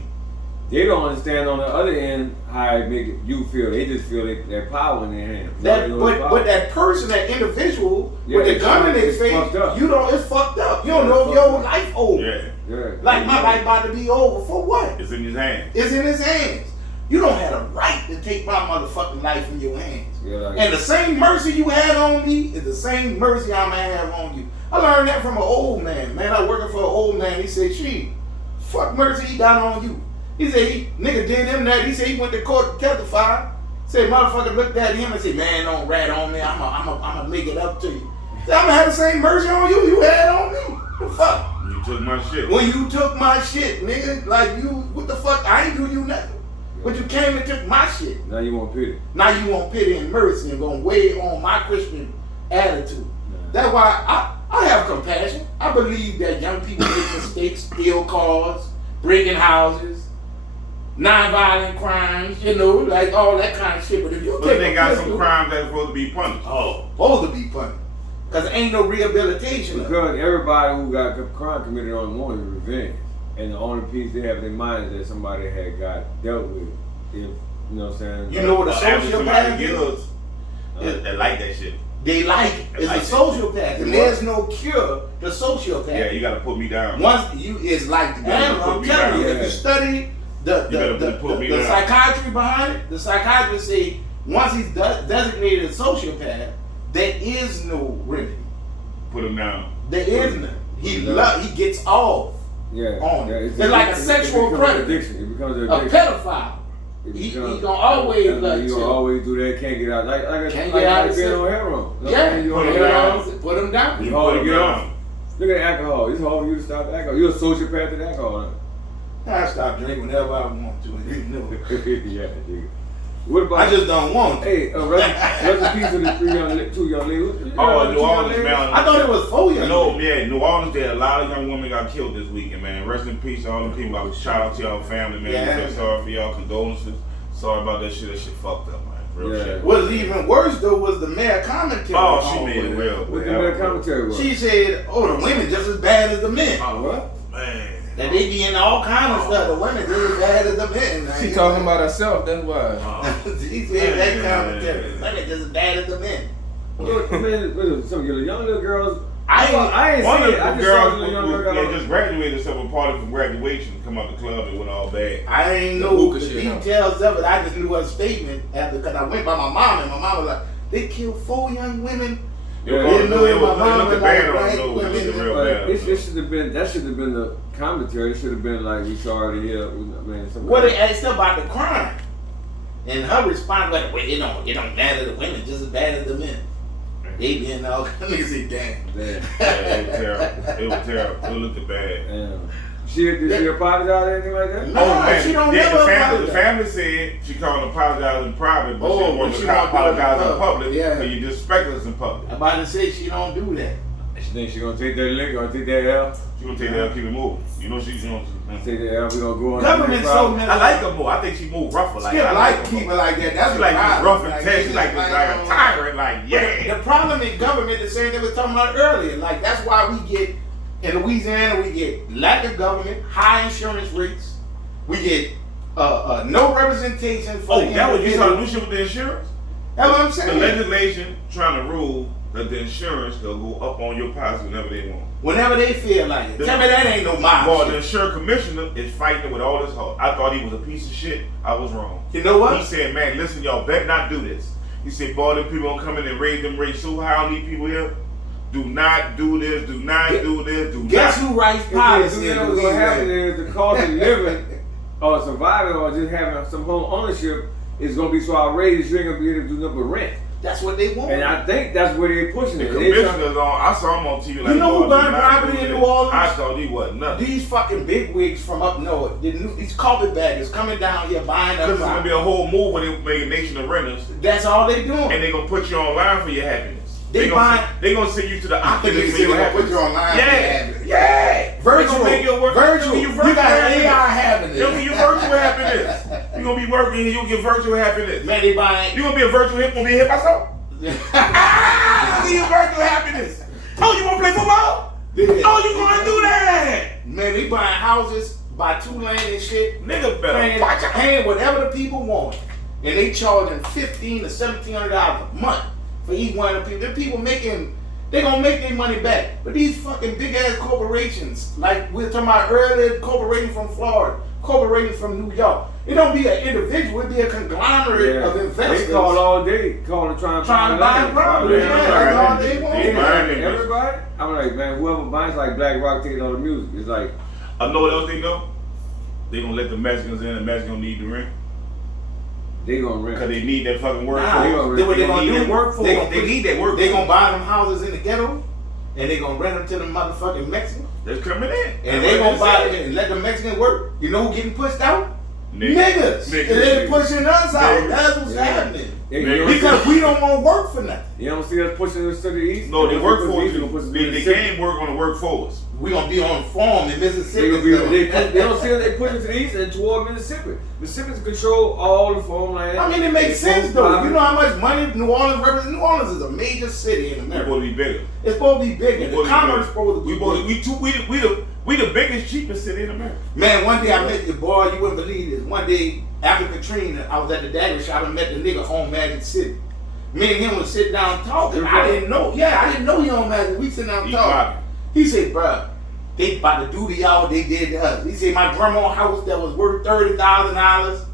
They don't understand on the other end how it make you feel. They just feel their power in their hands. But that person, that individual with the it's gun in their it's face, fucked up. it's fucked up. You don't Yeah, know it's if your fucked up. life over. Yeah. Like my life about to be over for what? It's in his hand. It's in his hands. You don't have a right to take my motherfucking life in your hands. Yeah, like, And the same mercy you had on me is the same mercy I'm gonna have on you. I learned that from an old man. Man, I working for an old man. He said, "She, fuck mercy he got on you." He said, nigga did him that. He said he went to court to testify. Said motherfucker looked at him and said, "Man, don't rat on me. I'ma make it up to you." Said, "I'ma have the same mercy on you you had on me." The fuck? You took my shit. When you took my shit, nigga, like you, what the fuck? I ain't do you nothing. But you came and took my shit. now you want pity. Now you want pity and mercy and gonna weigh on my Christian attitude. That's why I have compassion. I believe that young people make mistakes, steal cars, breaking houses, non-violent crimes, like all that kind of shit. But if you But take they a got pistol, some crimes that's supposed to be punished. supposed to be punished. Cause there ain't no rehabilitation. of it. Because everybody who got crime committed on one is revenge. And the only piece they have in their mind is that somebody had got dealt with. If, you know what I'm saying? You know what a After somebody sociopath is? kills, they like that shit. They like it. It's like a it. sociopath. And there's no cure to sociopath. Yeah, you gotta put me down. Once you is like the better animal. put I'm me telling you, down. if you study the down. psychiatry behind it, the psychiatrists say once he's designated a sociopath, there is no remedy. Put him down. There is none. He gets off Yeah. on yeah, it. It's like a sexual becomes predator, Addiction. It becomes an a addiction. pedophile. He gonna always like you chill. gonna always do that. Can't get out. Like Can't get out of being the on heroin. Yeah, You put on him heroin. down. Put him down. You hard put to him get down. off. Look at alcohol. It's hard for you to stop alcohol. You're a sociopath to alcohol. I stop drinking whenever I want to. You know. Yeah, nigga. What about? I just don't want to. Hey, rest in peace to the two young ladies. Oh, New Orleans, man. I thought it was 4 years. No, yeah, New Orleans, there a lot of young women got killed this weekend, man. Rest in peace to all the people. I shout out to y'all family, man. Yeah. We feel sorry for y'all. Condolences. Sorry about that shit. That shit fucked up, man. Real Yeah. shit. What's even worse though was the mayor commentary. Oh, she on made it real. What the man. main commentary was? She said, "Oh, the women just as bad as the men. What? Man. That they be in all kind of stuff. The women just as bad as the men." man. She talking about herself, that's why. She said that commentary. Women just as bad as the men. Man, some young little girls. I ain't One see of it. I the just saw girls the young girl. just graduated, so a party from graduation, come out the club and went all bad. I ain't The know hookah the shit, huh? details of it. I just knew her statement after because I went by my mom and my mom was like, "They killed 4 young women It Yeah. looked my mama bad like on white the news. It women. looked real But bad. it should have been that should have been the commentary. It should have been like we sorry to hear, man. Well, they asked her about the crime, and her response was, "Well, it don't matter the women just as bad as the men. They being all niggas say, damn." Damn. Yeah, it was terrible. It was terrible. It looked bad. Damn. Did she apologize or anything like that? No, man. she don't Yeah, never the apologize. family said she called apologize in private, but Oh, she but wanted she to won't do it in apologize in public. public Yeah. because you disrespect us in public. I'm about to say she don't do that. She think she gonna take that lick or take that L? She gonna take that and keep it moving. You know she's gonna. Take that L. We gonna go on. Government so many. I like her more. I think she moved rougher. Like Skip I like her people more. like that. That's She the like this problem. rough and tough. She like this like a tyrant. Like yeah. The problem in government, the same thing we were talking about earlier. Like that's why we get in Louisiana, we get lack of government, high insurance rates. We get no representation for. Oh, that was you saw the new shit with the insurance. That's what I'm The saying. legislation trying to rule that the insurance will go up on your policy whenever they want. Whenever they feel like it. Tell me that ain't no mob Well, the shit. insurance commissioner is fighting with all his heart. I thought he was a piece of shit. I was wrong. You know what? He said, man, listen, y'all better not do this. He said, boy, them people gonna come in and raise them rates so high on these people here. Do not do this, do not do this, do Guess not. who writes If policy you in know what's gonna happen Louisiana? is the cost of living or surviving or just having some home ownership is gonna be so outrageous you ain't gonna be able to do nothing but rent. That's what they want. And I think that's where they're pushing The it. They trying- commissioner's on, I saw him on TV like, You know who "Boy, do burned not property do in this." New Orleans? I thought he wasn't nothing. These fucking big wigs from up north, these carpetbaggers coming down here buying up Because it's gonna be property. a whole move where they make a nation of renters That's all they doing. and they gonna put you online for your happiness. They gonna send you to the Oculus They for say your they gonna put happiness. you online for Yeah, your happiness. yeah. Virtual, They gonna make you work. virtual. You You got AI happiness. They'll give you virtual happiness. You gonna be working and you'll get virtual happiness. Man, they buying. You gonna be a virtual hip, gonna be a hip myself. Ah, give you virtual happiness. Oh, you wanna play football? Yeah. Oh, you gonna do that? Man, they buying houses by 2 lane and shit. Nigga better watch out. Paying whatever the people want, and they charging $1,500 to $1,700 a month for each one of the people. The people making, they gonna make their money back. But these fucking big ass corporations, like we were talking about earlier, corporations from Florida, corporations from New York. It don't be an individual, it be a conglomerate of investors. They call all day, calling trying to Trying to buy land. property. Yeah, that's all they want. They buying it. Everybody, I'm like, man, whoever buys like Black Rock taking all the music. It's like, I know what else they go? They gonna let the Mexicans in and Mexicans gonna need the rent. they gonna rent. Cause they need that fucking work. Nah, They gonna they what they need gonna that do? work for. They gonna They need that work. They gonna buy them houses in the ghetto, and they gonna rent them to the motherfucking Mexicans, That's coming in. and they gonna buy them and let the Mexicans work. You know who getting pushed out? Niggas. And they pushing us out. Niggas. That's what's Yeah. happening. They, Nigga. Because we don't want to work for nothing. you don't see us pushing us to the east. No, they You work don't see for us us. pushing us to the They Mississippi. can't work on the work for us. We gonna be on farm in They, Mississippi. gonna be, so- they don't see us. They push us to the east and toward Mississippi. Mississippi control all the farmland. I mean, it makes sense though. You know how much money New Orleans represents? New Orleans is a major city in We're America. supposed to be bigger. It's supposed to be bigger. The commerce supposed to be bigger. We the biggest, cheapest city in America. Man, one day I met your boy, you wouldn't believe this. One day after Katrina, I was at the dagger shop and met the nigga on Magic City. Me and him was sitting down talking. I didn't know. Yeah, I didn't know he on Magic. We sitting down He talking. vibing. He said, bruh, they about to do to y'all what they did to us. He said, my grandma's house that was worth $30,000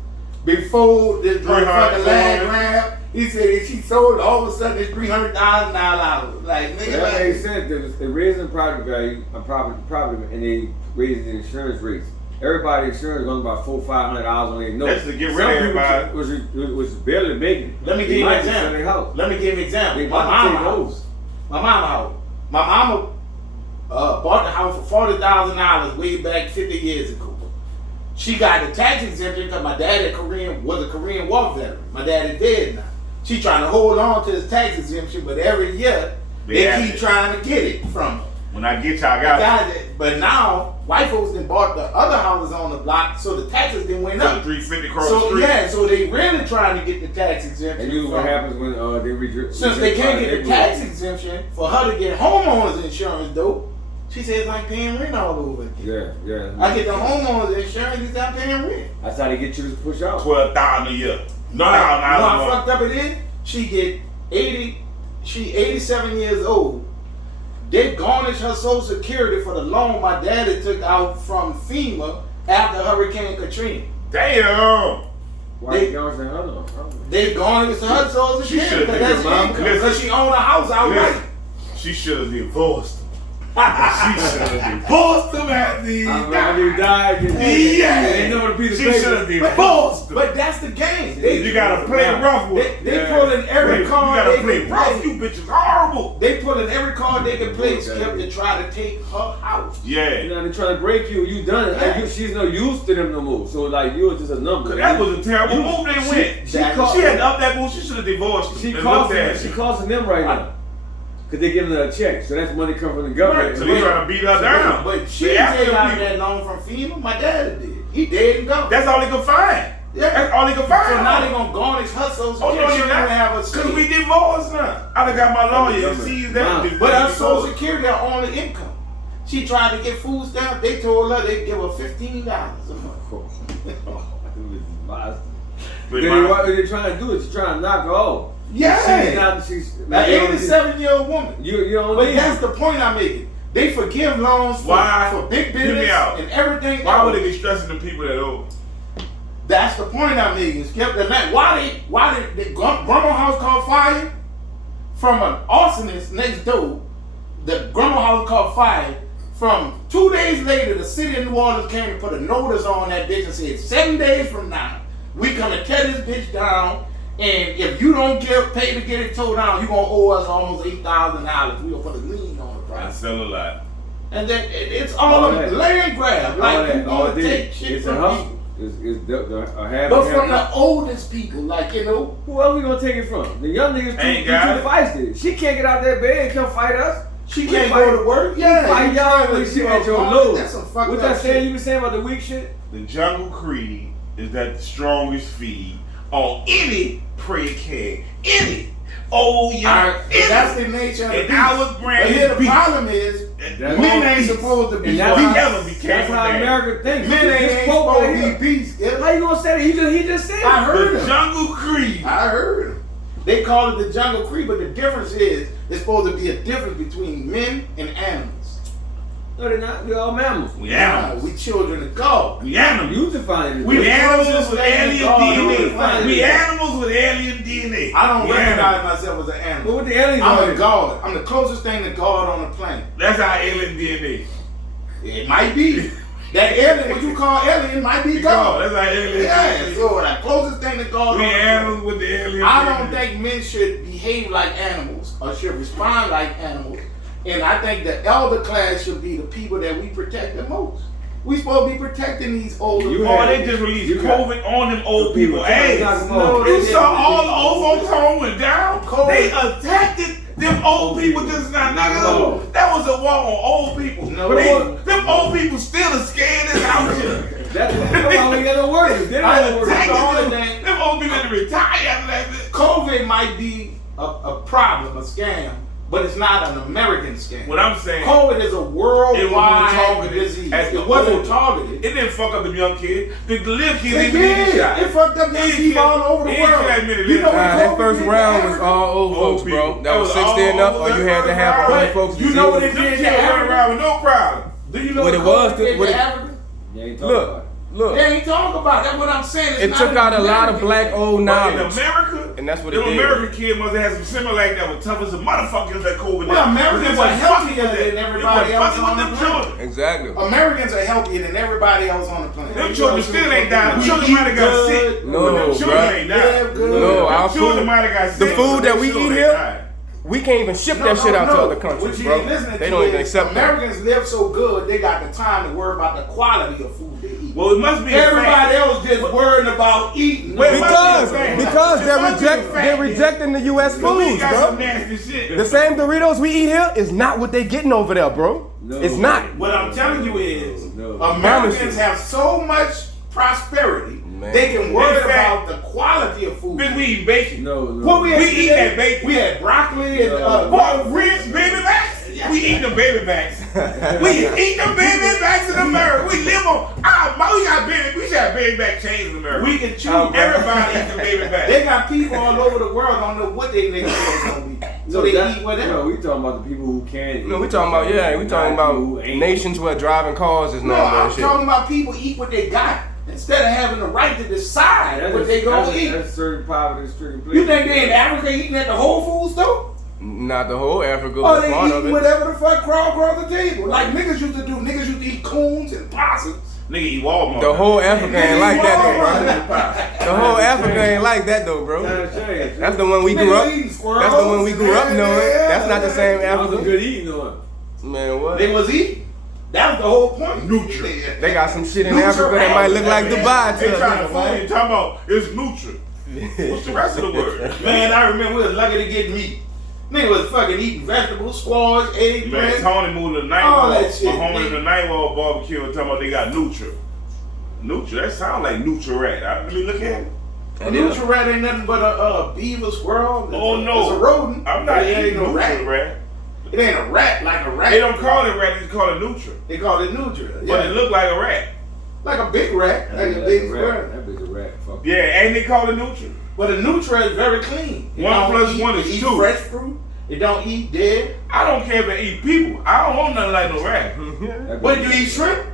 before this motherfucking land grab. He said if she sold, all of a sudden it's $300,000. Like, nigga, That like, makes sense. They're raising property value, property, and they raising the insurance rates. Everybody insurance going about $400-500 on their notes. That's to get rid of everybody. Was barely making it. let me They give you might an just sell their example. house. Let me give you an example. They My might mama take house. those. My mama house. My mama bought the house for $40,000 way back 50 years ago. She got the tax exemption because my dad was a Korean War veteran. My dad is dead now. She trying to hold on to his tax exemption, but every year they Yeah. keep trying to get it from her. When I get y'all, I got Got it. But now white folks done bought the other houses on the block, so the taxes didn't went so up. 350 across the So street. yeah, so they really trying to get the tax exemption. And you know what from- happens when they Since they can't get the tax exemption for her to get homeowners insurance though, she says it's like paying rent all over again. Yeah. I get the homeowners insurance, it's not paying rent. That's how they get you to push out. $12,000 a year. No, You know how no. fucked up it is? She get 80, she 87 years old. They garnish her Social Security for the loan my daddy took out from FEMA after Hurricane Katrina. Damn. Why They- you going to say, hold on. They garnish her Social She Security should've because taken her mom. because she owned a house outright. She should have divorced him. She should have divorced him after he When you died. die, Yeah. know the piece of She paper. should have divorced him. But that's the game. You gotta play rough with him. They pulling every You card gotta they play can rough. play. You bitches horrible. They pulling every card they can play, Skip, to try to take her house. Yeah. You know, they're trying to break you. You done it. Yeah. And she's no use to them no more. So like you're just a number. That was a terrible move they went. She had to up that move. She should have divorced him. She and looked at costing. him. She costing them right now. Cause they giving her a check, so that's money coming from the government. Right, so they trying to beat her down. But she They didn't after take out people. that loan from FEMA. My dad did. He dead and gone. That's all they could find. Yeah. That's all they could find. So now they gonna garnish her so Oh, no, she you're don't not. have a Because we divorced now. I done got my lawyer and sees that. But her Social Security are on the income. She tried to get food stamps. They told her they'd give her $15 a month. But Then what they're trying to do is trying to knock her off. Yeah. She's not. She's An 87-year-old woman. You don't But need that's the point I'm making. They forgive loans for big Hear me business out. and everything. Why would else. they be stressing the people that owe? That's the point I'm making. Skip. Why did the grandma house caught fire from an arsonist next door? The grandma house caught fire. From 2 days later, the city of New Orleans came and put a notice on that bitch and said, 7 days from now, we come and tear this bitch down. And if you don't pay to get it towed down, you're gonna owe us almost $8,000. We gonna put a lien on the I price. sell a lot. And then it's all a land grab. Like you gonna take shit it's a from hustle. people. It's a half. But from the oldest people, like who else we gonna take it from? The young niggas Ain't too got it. feisty. She can't get out that bed and come fight us. she We can't fight- go to work. We Yeah, fight y'all when she at your low. That's some fucked What up that saying shit. you been saying about the weak shit? The jungle creed is that the strongest feed on any prey can. Any. Oh, yeah. That's the nature of the And beast. our brand But here the beast. problem is, That's men all ain't beast. supposed to be. And that's We wild. never be That's careful. how man. America thinks. Men This ain't quote right supposed to here. be beasts. How you gonna say that? He just said it. I heard The him. jungle creed. I heard him. They call it the jungle creed, but the difference is there's supposed to be a difference between men and animals. No, they're not. We're all mammals. We animals. We children of God. We animals. You define it. We animals with alien DNA. God. We animals with alien DNA. I don't We recognize animals. myself as an But animal. what the aliens I'm are? a God. I'm the closest thing to God on the planet. That's our alien DNA. It might be. That alien, what you call alien, might be God. That's our alien Yeah, DNA. so the closest thing to God We on the planet. animals with the alien I DNA. don't think men should behave like animals or should respond like animals. And I think the elder class should be the people that we protect the most. We supposed to be protecting these older You people. Oh, had- they just released You got- COVID on them old The people people. Hey, talking about no, you they saw didn't. all the old folks home went down. COVID. They attacked them old people just not Knock 'em nigga. off. That was a war on old people. No, But they- them old people still as scared as out here. That's why we got no words. They don't I have no words. attacked Them all old- of them. them old people had to retire after that. COVID might be a problem, a scam, but it's not an American scam. What I'm saying, COVID is a it was worldwide targeted disease. at the It wasn't old. targeted. It didn't fuck up the young kids. The little kids They didn't get did. shot. It fucked up young people all over the world. You know what That COVID first did to round was Africa? all old folks, bro. people. That was That was 60 and all up, or you had to have old older But folks. you know what disease. it Them did kids to running Africa? around with no problem. Do you know What it was, COVID did what to it- Africa? You ain't talking about Look, They ain't talking about it. That's what I'm saying. It's it not took an out a lot of American black thing. old But in knowledge. America, And that's what them it did. American kid must have had some Similac that was tough as a motherfucker that COVID. Well, Americans are healthier than everybody else fucking with on them the planet. children. Exactly. Americans are healthier than everybody else on the planet. Them children still ain't dying. Them We children eat might have got good. sick. No, but them children bruh. ain't Live dying. good. No, Them our children food- might have got sick. the but food them that we children eat ain't here, dying. We can't even ship that shit out to other countries, What you bro. ain't listening They to don't even is accept that. Americans live so good, they got the time to worry about the quality of food they eat. Well, it must be a fact. Everybody else just worrying about eating. Well, it must be a Because fact. they're It must be a fact. they're rejecting the U.S. But we foods, got bro. some nasty shit. The same Doritos we eat here is not what they getting over there, bro. No. It's not. What I'm telling you is, No. Americans have so much prosperity, Man. they can worry In fact, about the quality of food. Bitch, we eat bacon. No, no. What we We had eat today, that bacon. We had broccoli and Boy, rich baby backs. We eat the baby backs. We eat the baby backs in America. We live on. We got baby. We should have baby back chains in America. we can choose. Everybody eat the baby back. They got people all over the world don't know what they niggas is gonna be, so they eat whatever. No, we talking about the people who can't eat. No, we talking about we talking about nations where driving cars is No, normal I'm and shit. talking about people eat what they got instead of having the right to decide what they gonna eat. That's certain poverty stricken You think they in Africa eating at the Whole Food store? Not the whole Africa, Oh, but they part of eat it. whatever the fuck crawl across the table. Like niggas used to do. Niggas used to eat coons and possums. Nigga eat Walmart. The whole Africa ain't like that Walmart. though, bro. The whole Africa ain't like that though, bro. Times change. That's the one we grew up. That's the one we grew up knowing. That's not the same That was a Africa. good eating on. Man, what? They was eating. That was the whole point. Nutrient. They got some shit in Africa that might look like Dubai They to trying to us. fool you. Talking about it's nutrient. What's the rest of the word? Man, I remember we was lucky to get meat. Nigga was fucking eating vegetables, squash, Man, eggplant. Tony moved to the night All wall. that shit, My homie nigga. in the night wall barbecue and talking about they got Nutra. Nutra, that sound like Nutra-Rat. Let me look at it. A neutral rat ain't nothing but a beaver squirrel. Oh no. It's a rodent. I'm not It ain't eating no rat. Nutra-Rat. It ain't a rat like a rat. They don't call it rat, they call it Nutra. They call it Nutra. But it look like a rat. like a big rat, like a big squirrel. That bitch a rat. Fuck. Yeah, and they call it Nutra. But a Nutra is very clean. It 1 don't plus eat- 1 is it eat 2. fresh fruit. It don't eat dead. I don't care if it eat people. I don't want nothing like no rat. That What bitch- do you eat shrimp?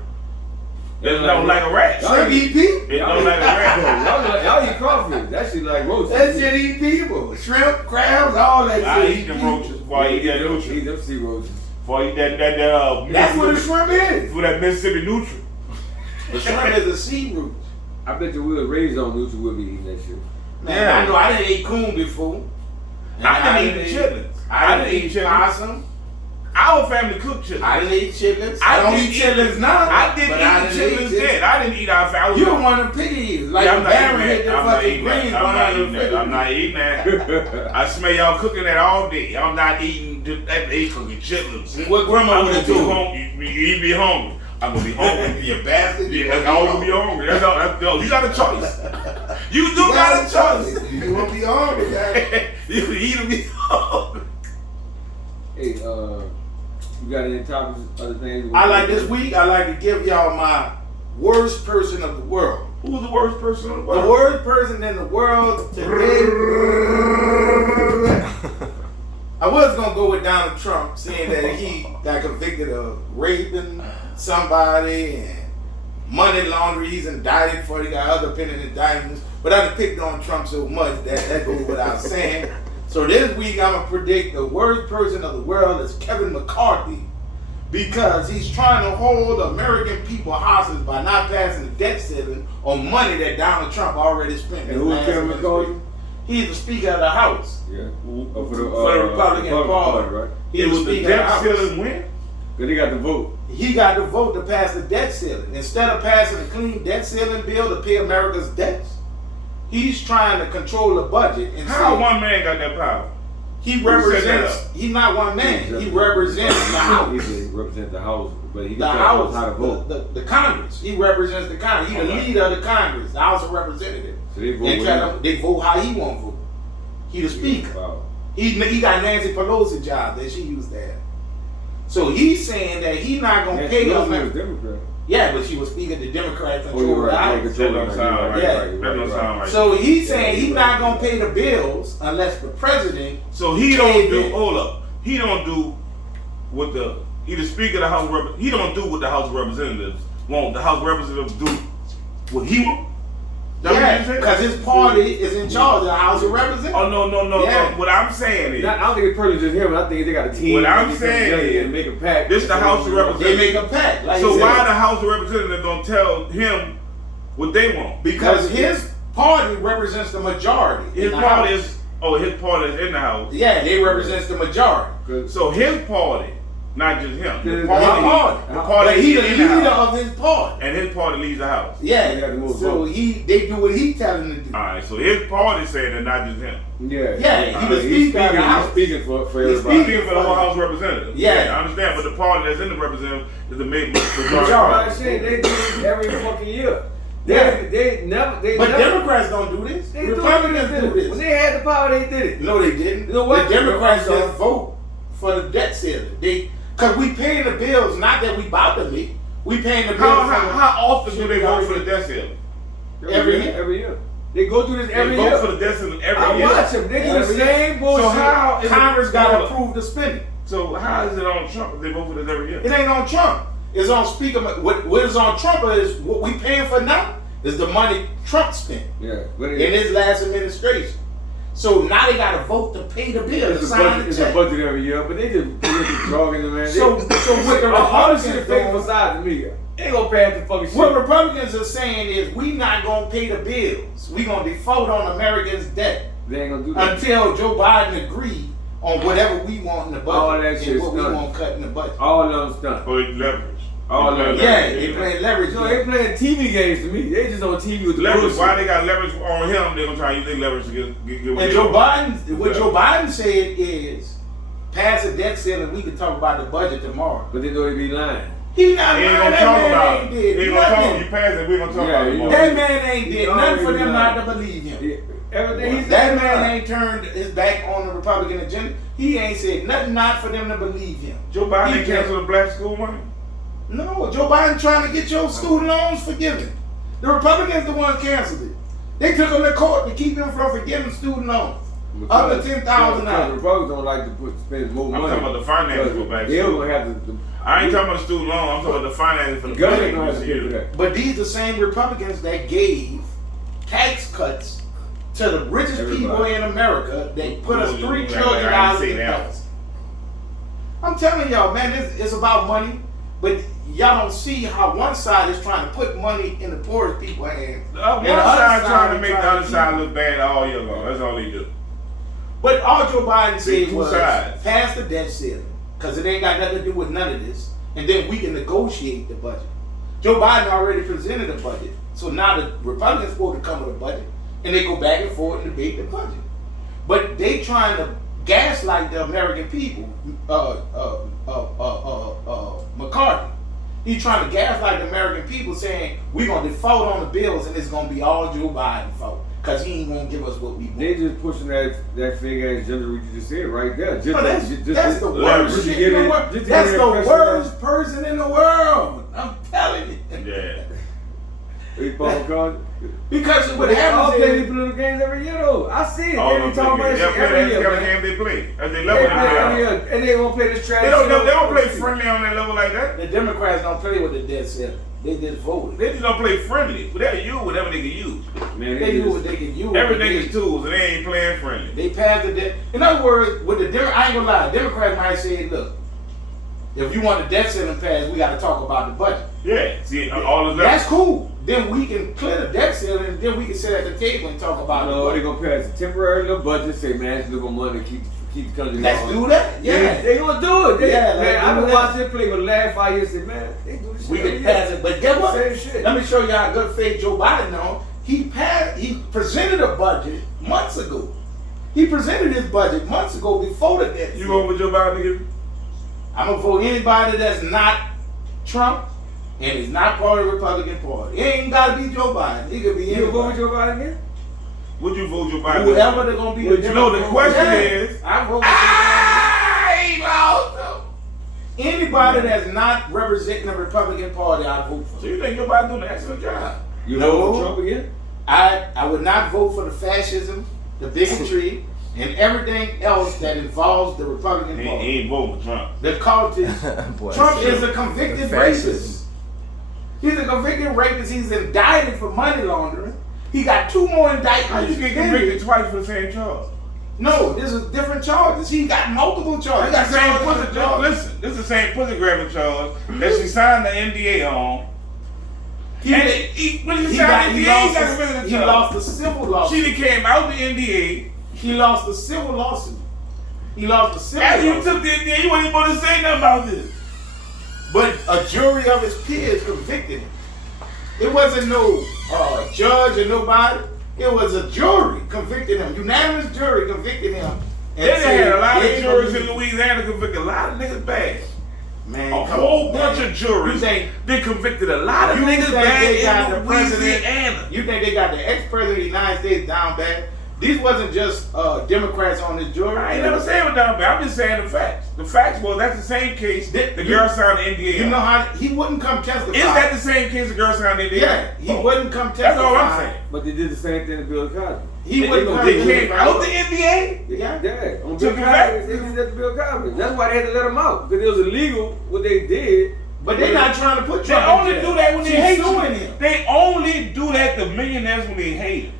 It don't like a rat. Shrimp eat people. It don't like a rat. Y'all eat crawfish. That shit like roaches. That shit eat people. Shrimp, crabs, all that I shit eat them people. roaches before I eat that Eat Nutra. them sea roaches. Before I eat that That's what a shrimp is. for that Mississippi Nutra. A shrimp is a sea root. I bet you we was raised on Nutra, we'll be eating that shit. Man, Yeah. I know I didn't eat coon before. And I didn't eat the chitlins. I didn't eat chitlins. possum. Our family cooked chitlins. I didn't eat chitlins. I I don't didn't eat chitlins now. I didn't but eat I the didn't chitlins eat then. I didn't eat our family. You don't want to pig eaters. Like Yeah, the I'm not Baron eating hit that. the I'm not fucking eating greens that. I'm not behind the eating that. I'm not eating that. I smell y'all cooking that all day. I'm not eating that. They cooking chitlins. What grandma I'm would gonna have be told? hungry. You be hungry. I'm gonna be hungry. You bastard. Yeah, that's all you be hungry. That's all. That's all. You got a choice. You do got a choice. You won't be hungry, man. You can eat or be hungry. Hey, you got any topics, other things? I like this week. I like to give y'all my worst person of the world. Who's the worst person in the The world? worst person in the world today. I was gonna go with Donald Trump, saying that he got convicted of raping somebody and money laundering. He's indicted for it. He got other pending indictments. But I done picked on Trump so much that goes without saying. So this week I'm gonna predict the worst person of the world is Kevin McCarthy, because he's trying to hold American people hostage by not passing the debt ceiling on money that Donald Trump already spent. And who's Kevin McCarthy? He's the Speaker of the House. Yeah. For the Republican Party. right? He's It the was the Speaker of the debt House. ceiling win. Cause they got the vote. He got the vote to pass the debt ceiling. Instead of passing a clean debt ceiling bill to pay America's debts, he's trying to control the budget. And How say one man got that power? he Who set that represents, up? he's not one man, he represents the House. He represents the House, but he The can tell us House, how to vote. the Congress. He represents the Congress. He's the Okay. leader of the Congress, the House of Representatives. So they vote And with tell him. him they vote how he want to vote. He the Speaker. Wow. He got Nancy Pelosi job that she used to have. So he's saying that he's not gonna Nancy pay Pelosi us. was Democrat. Yeah, but she was Speaker. The Democrats Oh, control you're the right. House. Yeah, That control don't it. sound You're right. Yeah. That don't sound right. So he's saying Yeah, he's you're not right. gonna pay the bills unless the president. So he don't Hey, do. man. Hold up. He don't do what the. He the Speaker of the House. He don't do what the House of Representatives want. The House of Representatives do what he want. That what Yeah, you saying? because his party is in charge of the House of Representatives. Oh no. Yeah. What I'm saying is, I don't think it's probably just him. I think they got a team. What I'm They come saying together is, and make a pact. this the House of They Representatives. make a pact. Like So you why said. the House of Representatives gonna tell him what they want? Because his party represents the majority. in His the party House. is his party is in the House. Yeah, they represents the majority. So his party, not just him. The His party, party. the party But he the is in the leader House, of his party. and his party leaves the House. Yeah. They got to move So votes. they do what he telling them to do. All right, so his party saying that, not just him. Yeah. Yeah, he the He's Speaker of the House. speaking for He's everybody. Speaking for the whole House of Representatives. Yeah. I understand, but the party that's in the representative is the majority. Majority. But shit, they do this every fucking year. Yeah. They never. But Democrats don't do this. They do Republicans do When this. they had the power, they did it. No, they didn't. You know what? The Democrats No, I'm just vote for the debt ceiling. Because we paying the bills, not that we about to meet. We paying the bills. How often do they vote for the debt ceiling? Every year. Every year. They go through this They every vote year. for the debt ceiling every I year. watch them. They do the Every year. same bullshit. So how is Congress it, got hold to up. approve the spending. So how is it on Trump if they vote for this every year? It ain't on Trump. It's on Speaker. What is on Trump is what we paying for now is the money Trump spent Yeah. But in his last administration. So now they got to vote to pay the bill. It's sign the a check. budget every year, but they just jogging the man. So what the all this shit Republicans fake doing, beside me. They gonna pass the fucking shit. what Republicans are saying is we not gonna pay the bills. We gonna default on Americans' debt They ain't gonna do that. until Joe Biden agree on whatever we want in the budget All that and shit's what we done. want cut in the budget. All of them stunt. Or leverage. All of them. Yeah, they playing leverage. So they playing TV games to me. They just on TV with the Leverage. bullshit. Why they got leverage on him? They gonna try to use their leverage to get what And they Joe want. Biden, what Joe Biden said is, pass a debt ceiling. We can talk about the budget tomorrow. But they know they be lying. He not He ain't lying. gonna That talk man about ain't it. did He ain't gonna talk. nothing. You pass it. We gonna talk Yeah, about it you tomorrow. That man ain't did He nothing for already them lied. not to believe him. Yeah, everything he said. That man ain't turned his back on the Republican agenda. He ain't said nothing not for them to believe him. Joe Biden He ain't canceled the black school money. No, Joe Biden trying to get your student loans forgiven. The Republicans the one canceled it. They took him to court to keep him from forgiving student loans. Up to $10,000. The Republicans don't like to spend more I'm money. talking about the finances for black They're school. gonna have to. I ain't talking about the student loan. I'm talking about the finances for the government black gonna have to pay for people. that. But these the same Republicans that gave tax cuts to the richest people Everybody. in America. They put us $3 I ain't trillion say in that. cuts. I'm telling y'all, man, it's about money. But y'all don't see how one side is trying to put money in the poorest people's hands. One And the other side trying to is make the other keep- side look bad all year long. That's all they do. But all Joe Biden said two was sides. pass the debt ceiling because it ain't got nothing to do with none of this, and then we can negotiate the budget. Joe Biden already presented a budget, so now the Republicans supposed to come with a budget, and they go back and forth and debate the budget. But they trying to gaslight the American people. McCarthy, he trying to gaslight the American people, saying we're gonna default on the bills, and it's gonna be all Joe Biden's fault because he ain't gonna give us what we want. They just pushing that fake ass gender you just said right there. Just, No, that's the worst just to shit get in the it- world. just to That's get the the impression worst person in the world. I'm telling you. Yeah. They Paul Collins. Because what But they all happens play these is, political games every year though. I see it. All They them be talking about niggas. that shit every That's year, the kind of man. game they play. That's their They level. play every They year. And they gonna play this trash. don't play shit. friendly on that level like that. the Democrats don't play with the debt ceiling. They just voted. They just don't play friendly. Whatever you, whatever they can use. Man, They do just- what they can use. Everything is tools, and they ain't playing friendly. They passed the debt. In other words, with the I ain't gonna lie, Democrats might say, look, if you want the debt ceiling passed, we got to talk about the budget. Yeah. See, all this That's level. cool. Then we can clear the debt ceiling, and then we can sit at the table and talk about No, the they budget. gonna pass a temporary little budget. Say, man, it's little money to keep the country Let's going. do that. Yeah. They gonna do it. They, Yeah, man, let's I've do been that. watching them play for the last 5 years. Say, man, they do this shit. We every can year. pass it, but guess what? Same shit. Let me show you how good faith Joe Biden on. He presented a budget months ago. He presented his budget months ago before the debt. You going with Joe Biden again? I'm gonna vote anybody that's not Trump and is not part of the Republican Party. It ain't gotta be Joe Biden. It could be You gonna vote with anybody. Joe Biden again? Would you vote Joe Biden? Whoever they're gonna be. But you know the question is, I vote for Joe Biden. Anybody that's not representing the Republican Party, I vote for. So you think Joe Biden doing an excellent job? You No. vote for Trump again? I would not vote for the fascism, the bigotry, and everything else that involves the Republican He Party. ain't voting for Trump. The cultists. Boy, Trump shit. is a convicted Fascism. rapist. He's a convicted rapist. He's indicted for money laundering. He got 2 more How indictments. you get convicted twice for the same charge? No, this is different charges. He got multiple charges. He got That's the same charges pussy. for charges. Listen, this is the same pussy grabbing charge that she signed the NDA on. He, And when she signed the NDA, he got lost convicted of he charge. lost the civil lawsuit. She done came out the NDA. He lost the civil lawsuit. He lost the civil After you lawsuit. took the NDA, you wasn't even supposed to say nothing about this. But a jury of his peers convicted him. It wasn't no judge or nobody. It was a jury convicted him. Unanimous jury convicted him. They done had a lot of they juries believe- in Louisiana convicted a lot of niggas bad. Man, A come whole on, bunch man. of juries. You think, They convicted a lot of you niggas think bad they got the in president? Louisiana. You think they got the ex-president of the United States down bad? These wasn't just Democrats on this jury. I ain't never saying it down bad. I'm just saying the facts. The facts was that's the same case the girl signed the NDA. You on. know how he wouldn't come testify. Is that the same case the girl signed the NDA? Yeah, on? he wouldn't come testify. That's all I'm saying. But they did the same thing to Bill Cosby. He wouldn't come They came testify. out the NDA? Yeah. Yeah, on Took Bill him Cosby, back? they did that to Bill Cosby. That's why they had to let him out because it was illegal what they did. But they're not trying to put They Trump only in jail. do that when they She's hate suing you. him. They only do that to millionaires when they hate them.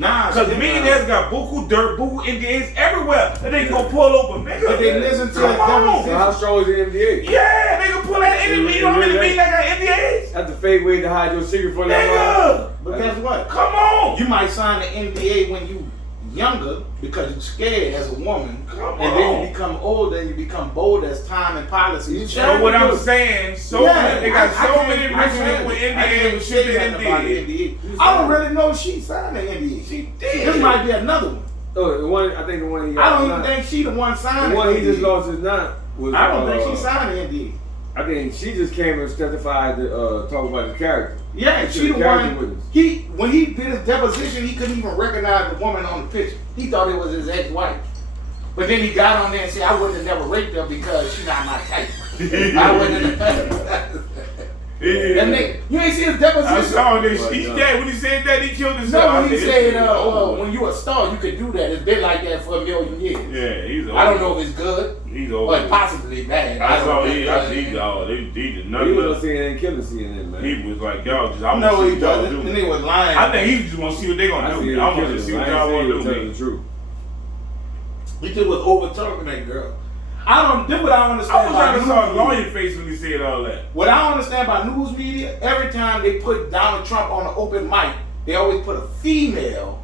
Nah, Because skip millionaires got buku dirt, buku NDAs everywhere. And they can go pull over, nigga. But they listen to Come his on. So deposition. how strong is the MDA? Yeah, they can pull that enemy. You know how many million that got NDAs? That's the fake way to hide your secret for that Nigga. But guess what? Come on. You might sign an NDA when you younger because you're scared as a woman, Come and then on. you become older and you become bold as time and policy. So what I'm saying, they got so many rich niggas with NDAs and and shit shit that about the NDA. NDA. I don't really know if she signed an NDA. She did. This might be another one. Oh, the one I think the one he I don't got even think she the one signed the one he NDA. just lost his nut was. I don't think she signed an NDA. I think she just came and testified to talk about his character. Yeah, She she the the character one. witness. When he did his deposition, he couldn't even recognize the woman on the picture. He thought it was his ex-wife. But then he got on there and said, "I wouldn't have never raped her because she's not my type." I wouldn't have. Yeah. And you ain't see his deposition. I saw this. But, He's no. dead. When he said that, he killed himself. No, I when he said, said, when you a star, you could do that. It's been like that for a million years. yeah, he's old. I don't know if it's good He's old. or possibly bad. I saw don't he, know. I see y'all. They did He was nothing. on CNN killing CNN, man. He was like, y'all just, I No, want to he see what y'all doesn't. And do. he was lying. I think he just want to see what they gonna I see do. him I want killing to see him. what I y'all ain't gonna saying do, telling man. the truth. He just was over talking that girl. I don't do what I understand. I was trying to about saw a news lawyer media. face when he said all that. What I don't understand about news media, every time they put Donald Trump on an open mic, they always put a female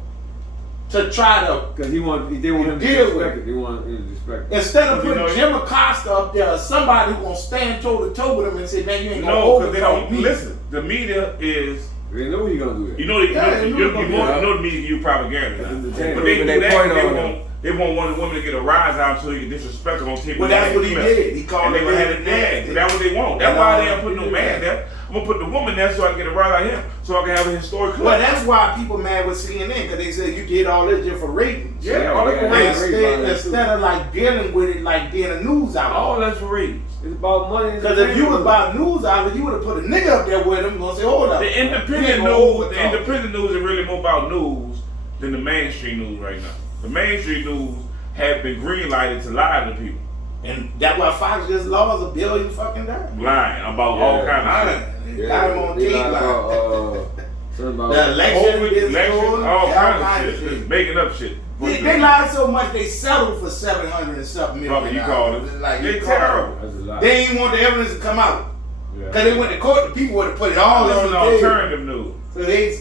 to try to, Because they want him to Deal with respect it. They want him to respect it. instead of You putting know, Jim Acosta up there, somebody who gonna stand toe to toe with him and say, "Man, you ain't gonna No, because they overtalk don't me." listen. The media is, They know he's gonna do that. you know, Yeah, you they know know the media give you propaganda. That's But entertainment. they do They that. point They on want. They want one of the women to get a rise out so he can disrespect her on TV. Well, that's what he did. He called And they her gonna have it nasty. there. That's what they want. That's And, why they don't put no man there. I'm gonna put the woman there so I can get a rise out of him, so I can have a historic clip. Well, that's why people mad with CNN because they said you did all this just for ratings. Yeah, all that for Yeah, ratings. Instead of like dealing with it like being a news All outlet. that's for ratings. It's about money. and Because if you was entertainment. about news outlet, you would have put a nigga up there with him. Gonna say, hold up. The You independent ain't gonna news, overtalk. the independent news is really more about news than the mainstream news right now. The mainstream news have been green lighted to lie to people, And that's why Fox just lost $1 billion fucking dollars. lying about all kind of shit. Lying. Got him on They tape. lied Like, about, something about the election, COVID, this, election, going, all kind kinds of shit. Just making up shit. They lied so much they settled for $700 and something million. Fuck, you called it. Like, They you called it. terrible. That's a lie. They didn't want the evidence to come out. Yeah. Because they went to court, the people would have put it all This on is the table. alternative news. So they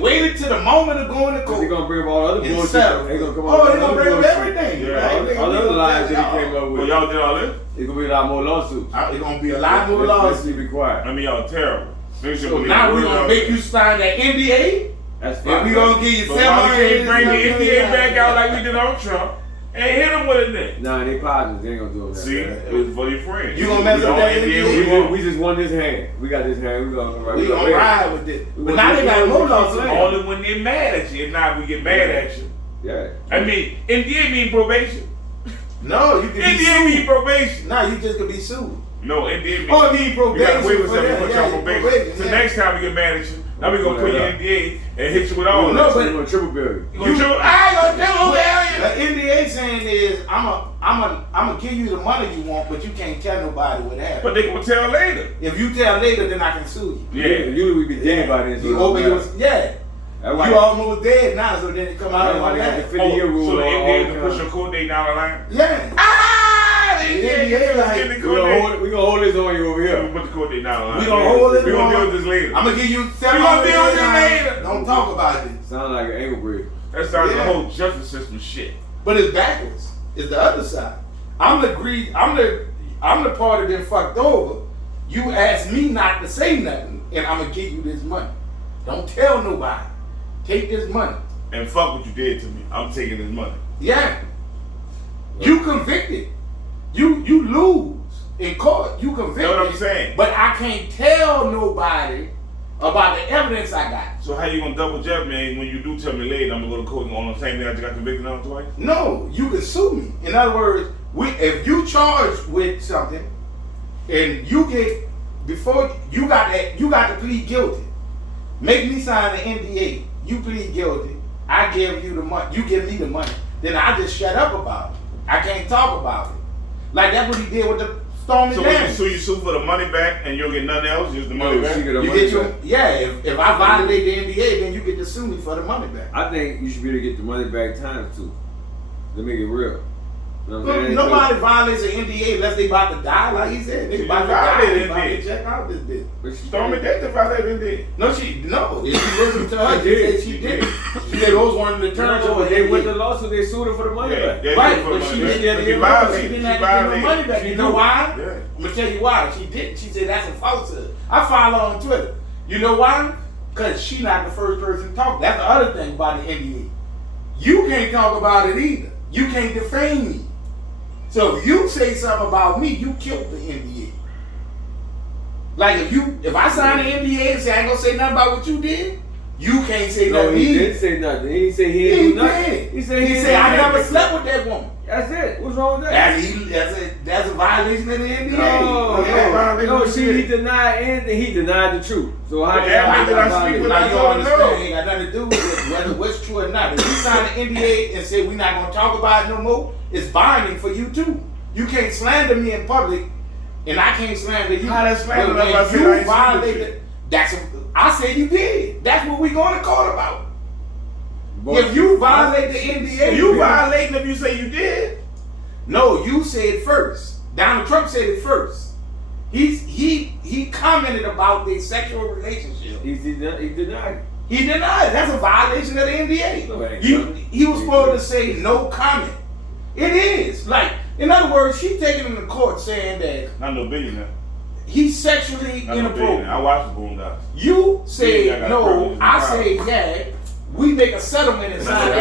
waited till the moment of going to Because court. they're gonna bring up all the other And bullshit. settle. They gonna come Oh, up they with gonna other bring up bullshit. everything. Yeah. Right? All They the gonna other bring lies up that he came up Well, with. y'all did all this? It's gonna be a lot more lawsuits. It's gonna be a lot more Let's lawsuits. be quiet. I mean, y'all terrible. Niggas should So believe now the we word gonna y'all make say. you sign that NDA, That's and fine. we gonna give you But why we can't bring the $700 NDA back out like we did on Trump and hit him with it then? Nah, they partners. They ain't gonna do that. See, man. it was for your friend. You gonna mess We up on that NDA NDA? We just won this hand. We got this hand. We gonna we gonna ride with this. But now they got more lawsuits. Only when they mad at you, and now we get mad at you. Yeah. I mean, NDA mean probation. No, you can be NDA mean sued. probation. Nah, you just could be sued. No, NDA mean. Oh, I mean You gotta probation. wait for for something that. to put you Yeah, on probation. So yeah. next time we get mad at you, now we gonna Pull put that your up. NDA and hit you with all No, that. but- We're gonna triple bill you. You gonna show, I ain't gonna tell The you. NDA saying is, I'm gonna give you the money you want, but you can't tell nobody what happened. But they gonna tell later. If you tell later, then I can sue you. Yeah. Usually we be dead by then. So You it don't open your, matter. yeah. That's why You almost dead now, so then it come out that's why on they got that. the 50-year rule. So the all NDA the can push time. your court date down the line. Yeah. Ah, the Yeah, NDA yeah, can like, get the We court gonna date. hold it. We gonna hold this on you over We here. put the court date down the line. We gonna hold it We gonna on. deal with this later. I'm gonna give you We $700. gonna deal with it later. Don't talk about it. Sound like an ankle breaker. That sounds like Yeah. the whole justice system shit. But it's backwards. It's the other side. I'm the party that fucked over. You asked me not to say nothing, and I'm gonna give you this money. Don't tell nobody. Take this money. And fuck what you did to me. I'm taking this money. Yeah. You convicted. You lose in court. You convicted. Know what I'm saying? But I can't tell nobody about the evidence I got. So how you gonna double jeopardy me when you do tell me later I'm gonna go to court on the same thing I just got convicted on twice? No, you can sue me. In other words, if you charged with something and you get before you got to plead guilty. Make me sign an NDA. You plead guilty. I give you the money. You give me the money. Then I just shut up about it. I can't talk about it. Like that's what he did with the storm the So damage. you sue for the money back and you'll get nothing else, just the money No, back? she get her You money get your back. if I violate the NDA, then you get to sue me for the money back. I think you should be able to get the money back times 2. To make it real. You know what I'm saying? Nobody violates an NDA unless they about to die, like he said. They She about to just die. violated They about to NDA. check out this bitch. But she- Stormy Daniels violated it. No. If you listen to her, She she did. said she did. She said those one of the terms No, of they the went to NDA. lawsuit, they sued her for the money Yeah, back. they Right, sued for but money she back. didn't get But the she money. She violated. didn't She have to get no violated. money back. She You know do. why? Yeah. I'm gonna tell you why. She didn't. She said that's a falsehood. I follow her on Twitter. You know why? Because she not the first person to talk. That's the other thing about the NDA. You can't talk about it either. You can't defame me. So if you say something about me, you killed the NDA. Like if I sign an NDA and say I ain't gonna say nothing about what you did, you can't say No, nothing he either. didn't say nothing. He didn't say he He didn't do nothing. did. He said He he said I didn't do never nothing. slept with that woman. That's it. What's wrong with that? That's a violation of the NDA. No, he denied anything. He denied the truth. So how Yeah, can I did I speak with Now I you told understand, no. it ain't got nothing to do with whether what's true or not. If you sign an NDA and say we're not gonna talk about it no more, it's binding for you too. You can't slander me in public, and I can't slander you. How that slander But if I when said I you ain't seen violated, I said you did. That's what we going to court about. If you violate the NDA, You violating if you say you did. No, you said first. Donald Trump said it first. He commented about their sexual relationship. He denied it. He denied it. That's a violation of the NDA. No, it ain't He nothing. was supposed to say no comment. It is. Like, in other words, she taking him to court saying that Not no billionaire. he's sexually Not no billionaire. I inappropriate. watched the Boondocks. You say Yeah, I got no, problems. I say yeah. We make a settlement inside the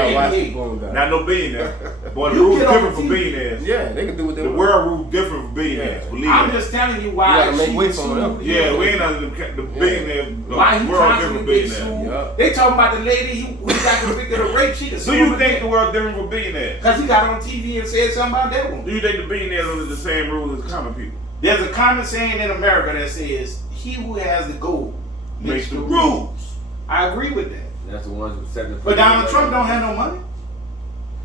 NDA. Not no billionaire. Boy, the You rules get on different for TV. billionaires. Yeah, they can do what they The want. world rules different for billionaires. Yeah. Believe I'm me. just telling you You why gotta make she way for them. sued. Yeah, we ain't under the billionaires. The Why he world different constantly gets billionaires. sued. Yeah. They talking about the lady who got convicted of rape. She can Do you think the world different for billionaires? because he got on TV and said something about that Do one. you think the billionaires are under the same rules as common people? There's a common saying in America that says, "He who has the gold Makes the rules. I agree with that. That's the ones who set the. But Donald Trump don't have no money.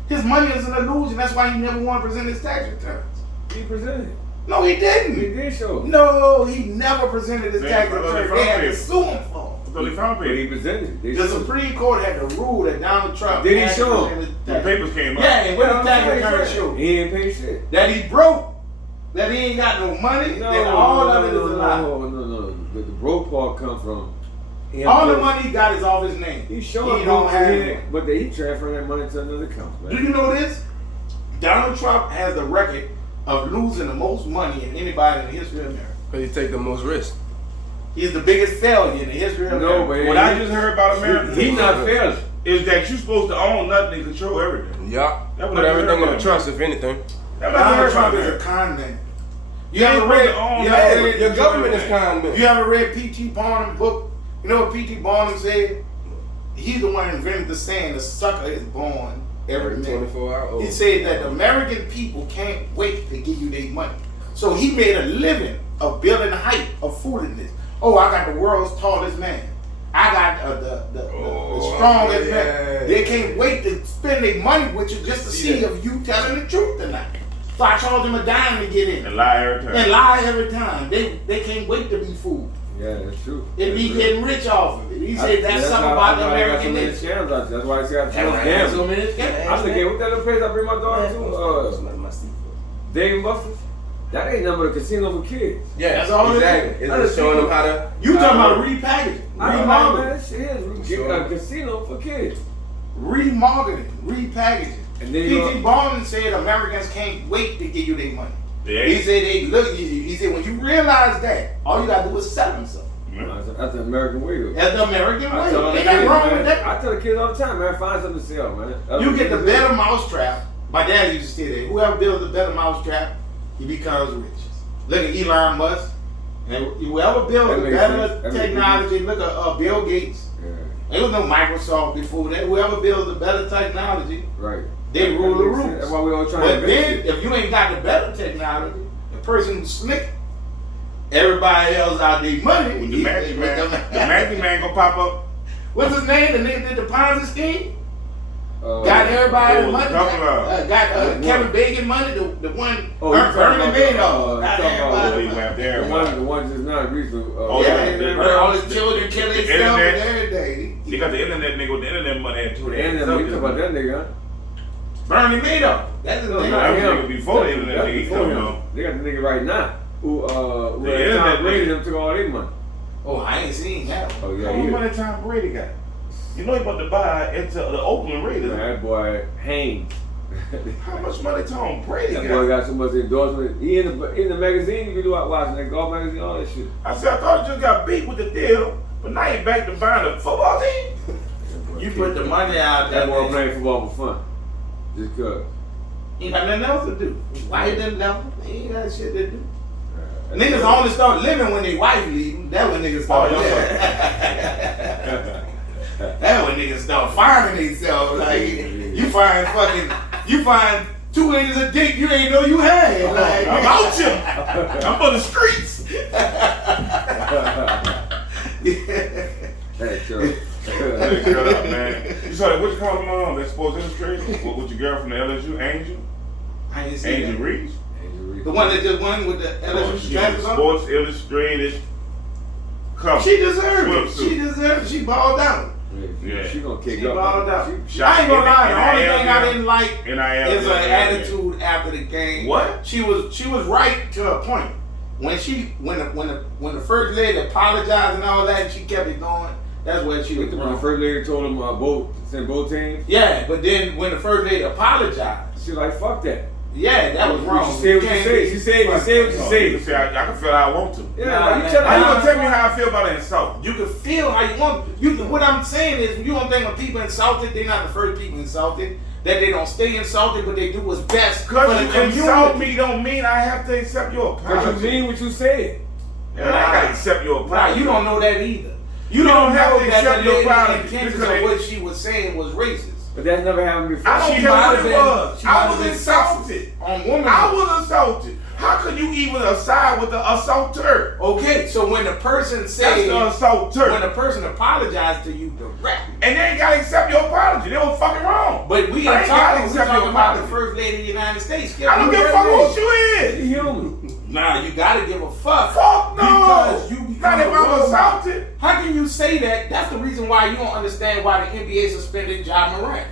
His money is an illusion. That's why he never want to present his tax returns. He presented. No, he He didn't. did show. No, he never presented his Man, tax I thought returns. they They had found to it. sue him for I thought they found But he papers. presented. They it. The showed. Supreme Court had to rule that Donald Trump Did he had to show him? present his The tax- papers came out. Yeah, and what Yeah, the tax I'm return saying, showed? he ain't pay shit. That he broke. That he ain't got no money. that all of it is a lie. No. The broke part come from him. All the money he got is off his name. He showing He don't have it, it. but he transferring that money to another account. Do Man. you know this? Donald Trump has the record of losing the most money in anybody in the history of America. Because you take the most risk. He's the biggest failure in the history of No, America. but What I just heard about America He not failing. is that you're supposed to own nothing and control everything. Yeah. That Put what I everything heard in about the trust, if anything. That's what I Donald heard Trump about is a America. con man. You You ever ain't read? supposed to own You nothing. ever read? Your government is kind, man. You ever read P.T. Barnum's book? You know what P.T. Barnum said? He's the one who invented the saying, "The sucker is born every minute." 24 hours. He said that the American people can't wait to give you their money. So he made a living of building a hype of foolishness. Oh, I got the world's tallest man. I got the strongest yeah. man. They can't wait to spend their money with you just to see if you telling the truth or not. So I charge them a dime to get in. And lie every time. And lie every time. They can't wait to be fooled. Yeah, that's true. And be getting rich off of it. He said that's something about the American nation. nation. Scams out there. That's why I got so much That's scams. so many scams. I look at what that little place I bring my daughter to, Dave and Buster's. That ain't nothing but a casino for kids. Yeah, That's all it exactly. is. It's just showing them how to. You talking about repackaging, I don't know, remodeling, man. That shit is Sure. a casino for kids. remarketing, repackaging. And then you P.T. Barnum said Americans can't wait to give you their money. Yeah. He said they look. He said when you realize that, all you gotta do is sell them something. That's the American way. Though. That's the American I tell way. the Ain't nothing kids, wrong man, with that. I tell the kids all the time, man, find something to sell, man. That's You what get the kids better do. mousetrap. My dad used to say that. Whoever builds the better mousetrap, he becomes rich. Look at Elon Musk. And whoever That builds the makes better sense. That makes technology, look at Bill Gates. Yeah, There was no Microsoft before that. Whoever builds the better technology, right. they rule the That makes sense. rules. That's why we all trying to But then, invest it. if you ain't got the better technology, the person who's slick, everybody else out there money. When the magic man gonna pop up. What's his name? The nigga did the Ponzi scheme? got everybody oh, money. couple of- Got Kevin Bacon money. The one Oh, you talking Bernie about, Madoff. Got talking about everybody They money. went there. The one just not recent. Oh, Yeah, all his children killing the themselves internet. every day. They got the internet nigga with the internet money and two. And then we talk about that nigga, huh? Bernie Madoff. That's his No, name. not That was him. nigga before the internet That's nigga before come him. on. They got the nigga right now who The had internet Tom Brady nigga. them took all their money. Oh, I ain't seen that. Oh How yeah, much he money Tom Brady got? You know he about to buy into the Oakland Raiders. that boy Haynes. How much money Tom Brady That boy got? got so much endorsement. He in the magazine. You be watching that golf magazine, all that shit. I said I thought you just got beat with the deal, but now you back to buying a football team. You put the money out there. That boy playing football for fun, just cause. He ain't got nothing else to do. Why he didn't know? He ain't got shit to do. Niggas only start living when they wife leave. That when niggas start living. That when niggas start finding themselves. Like you find 2 niggas a dick you ain't know you had. Like I'm out here. I'm on the streets. That's true. Hey, shut up, man. You saw that? What you call him? That sports illustrator? With your girl from the LSU, Angel? I ain't seen Angel that. Reese? The one that just won with the LSU glasses on. Sports Illustrated cover. She deserved it. Swimsuit. She deserved it. She balled out. Yeah. She gonna kick She up. balled out. She- I ain't gonna lie. The only NIL, thing I didn't like NIL, is her attitude after the game. What? She was right to a point. When the first lady apologized and all that, and she kept it going. That's where she was When the wrong. first lady told him send both teams, Yeah, but then when the first lady apologized, she like fuck that. yeah, that was wrong. She said what you said. She said what you You said. see, I can feel how I want to. Yeah, Nah, like, you man. tell How you her gonna tell me how I feel about an insult? You can feel how you want. What I'm saying is, you don't think when people insulted, they're not the first people insulted. That they don't stay insulted, but they do what's best for Because the you community. insult me don't mean I have to accept your Cause apology. you mean what you said. Yeah, I gotta accept your Nah, apology. you don't know that either. You don't don't have know to that accept the your lady's apology intentions because of what she was saying was racist. But that's never happened before. I don't She care might what have it been- was. she might I have was been insulted. On women. I was assaulted. How could you even side with the assaulter? Okay, so when the person That's said, the assaulter. when the person apologized to you directly, And they ain't gotta accept your apology. They was fucking wrong. but we I ain't ain't gotta talking, we accept talking your about the apology. first lady of the United States. I don't give a fuck who she is. She human. Nah, you gotta give a fuck. Fuck no. Because you Not if become a I'm role model. assaulted. How can you say that? That's the reason why you don't understand why the NBA suspended Ja Morant.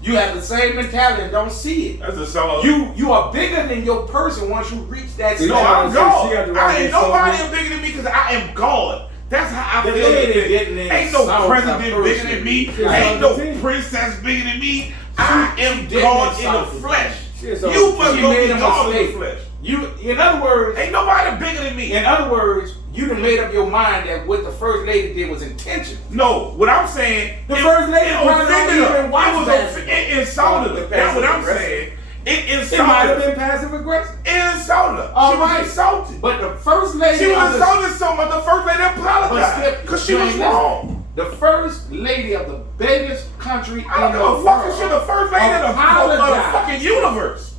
You have the same mentality and don't see it. That's assault. You are bigger than your person once you reach that You No, know stage. what I'm I'm saying? God. She got the right I ain't to nobody insult is bigger than me because I am God. That's how I The feel. lady Ain't getting no insulted president by bigger person. than me. She Ain't no insulted the team. princess bigger than me. I am didn't God in the insult the flesh. She insulted You the must She go made be a God in the mistake. flesh. In other words, Ain't nobody bigger than me. in other words, you done made up your mind that what the first lady did was intentional. No, what I'm saying, The first lady probably don't offended her. even watch It was basketball. it insulted her. Oh, That's what I'm passive saying. It It might insulted have her. been passive aggressive. It insulted her. All She right. was insulted. But the first lady She of was the- insulted so much. The first lady But apologized Skip, because she was listen, wrong. The first lady of the biggest country I in don't the give a fucking world shit. The first lady of the apologized. fucking universe.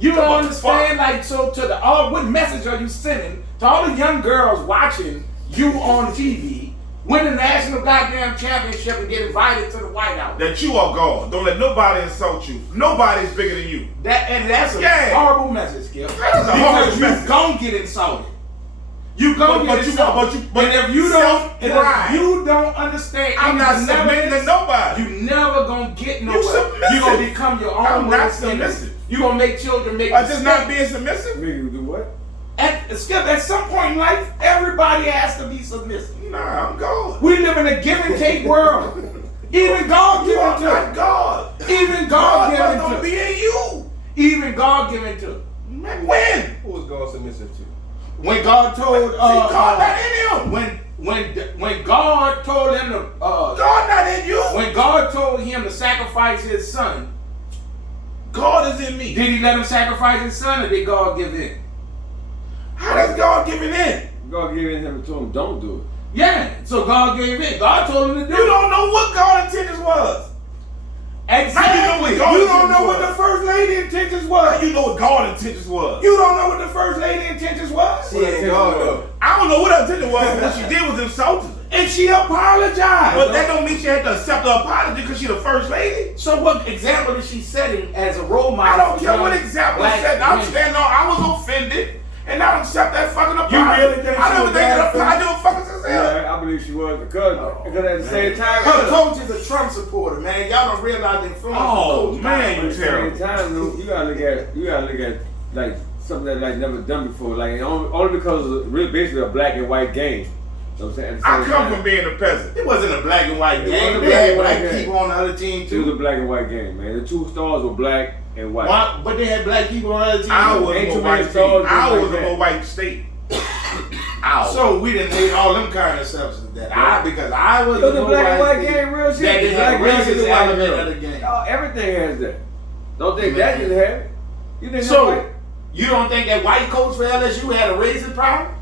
You don't What the understand, like, so to the all, what message are you sending to all the young girls watching you on TV, win the national goddamn championship and get invited to the White House? That you are God. Don't let nobody insult you. Nobody's bigger than you. That's a Yeah. horrible message, Skip. That is a horrible Because message. you gon' get insulted. You gon' get But you- insulted. but and if you self-pride. don't understand, I'm not submitting to nobody. You never gonna get nowhere. submissive. You gonna become your own. I'm not worst enemy. submissive. You gonna make children make By just not mistakes. being submissive? Nigga do what? Skip, at some point in life, everybody has to be submissive. Nah, I'm God. We live in a give and take world. Even God You are given not to. God. Even God God must given don't to. be in you. Even God given to. Man, when? Who was God submissive to? When God told God not in him. when God told him to God not in you. when God told him to sacrifice his son, God is in me. did he let him sacrifice his son or did God give in? How does God give it in? God giving him and told him don't do it. Yeah, so God gave in. God told him to do You it. don't know what God's intentions was. Exactly. How you know what God's You don't intentions know what was? the first lady intentions How was. you know what God's intentions was? You don't know what the first lady intentions was. She ain't God though. I don't know what her intention was. What she did was insulting. And she apologized. But that don't mean she had to accept the apology because she's the first lady. So what example is she setting as a role model? I don't for care young what example black is setting. I'm men? standing on. I was offended, and I don't accept that fucking apology. really think I she don't was think that bad apology was fucking sincere. Yeah, I believe she was because at the same time. Her coach is a Trump supporter, man. Y'all don't realize the influence. Oh, of the coach. man, At you the same terrible. time, though, you gotta look at like something that like never done before, like only because it's really basically a black and white game. You know what I'm saying? I come from being a peasant. It wasn't a black and white It game. wasn't a They had black black and white people on the other team It was a too. black and white game, man. The two stars were black and white. Why- but they had black people on the other team. I too. was Ain't a too more many white stars state. than I like was a that. more white state. Ow. So we didn't hate all them kind of substances that because I was It was a more black and white state, game, real shit. That they had Black girls racist and white element girls. of the game. Oh, everything has that. Don't think Man. that didn't have it. You didn't know So white? you don't think that white coach for LSU had a racist problem?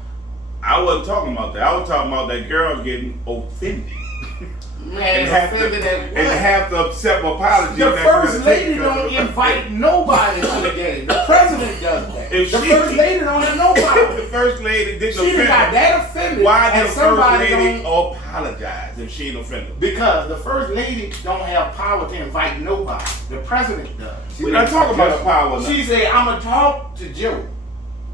I wasn't talking about that. I was talking about that girl getting offended. Man, And have offended to, at and what? have to accept apology. The that first we're gonna lady take don't because- invite nobody to the game. The president does that. If The she- first lady don't have If nobody. the first lady didn't She done offend got her, that offended. why did and the first somebody lady don't, apologize if she ain't offended? because the first lady don't have power to invite nobody. The president does. We're not talking about the power now. She said, I'm going to talk to Joe.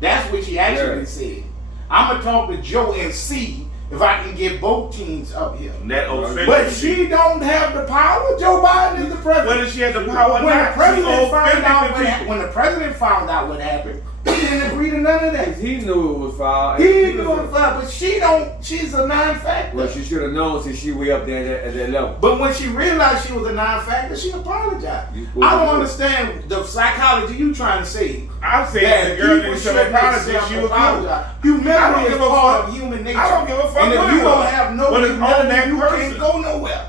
That's what she actually Yeah. said. I'm going to talk to Joe and see if I can get both teams up here. That offended. But she don't have the power. Joe Biden is the president. Whether she had the power or When not, the president she found offended out the what people. when the president found out what happened, he didn't agree to none of that. He knew it was foul. He knew it was fine, but she don't. She's a non-factor. Well, she should have known since she way up there at that level. But when she realized she was a non-factor, she apologized. You supposed I to don't know. understand the psychology you trying to say. I'm saying That the girl people didn't shouldn't accept apology. accept She was cool. apologize. I don't Humility is give a part fuck. of human nature. I don't give a fuck And if what you it don't was. have no But it's on humility, that you person. can't go nowhere.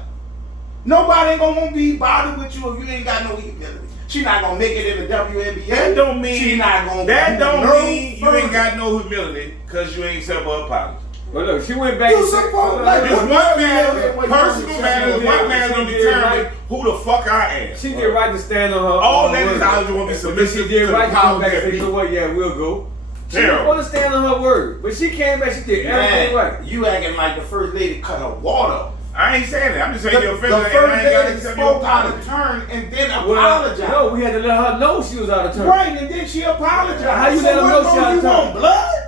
Nobody ain't gonna be bothered with you if you ain't got no humility. She not gonna make it in the WNBA. That don't mean she not gonna. That don't no mean you further. ain't got no humility because you ain't accept her apology. But look, she went back. You and said- supposed like It's what- one man, what- personal matters. One man don't She did determine right. who the fuck I am. She did right to stand on her. All on her ladies word. out there want to be But then submissive she did to the right to power come back and that say, you know be. what? Yeah, we'll go. She didn't Terrible. want to stand on her word, but she came back. She did everything right. Man, you acting like the first lady cut her water. I ain't saying that. I'm just saying you're The offended. first and I ain't got to lady accept your spoke out of apology. turn and then Well, apologized. no, we had to let her know she was out of turn. Right, and then she apologized. How you so let her what know more she out of you turn? want blood?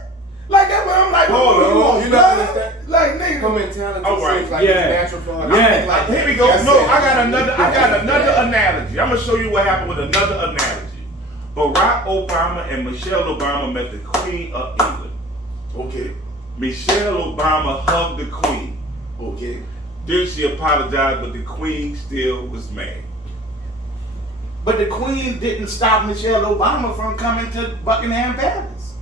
Like that's what I'm like. Hold what more on, you want you blood? not understand? Like nigga, Her mentality All right. seems like Yeah. it's natural for her. Yeah. I think like Here we go. That's No, it. I got another analogy. I'm gonna show you what happened with another analogy. Barack Obama and Michelle Obama met the Queen of England. okay, Michelle Obama hugged the Queen. okay. Then she apologized, but the Queen still was mad. But the Queen didn't stop Michelle Obama from coming to Buckingham Palace.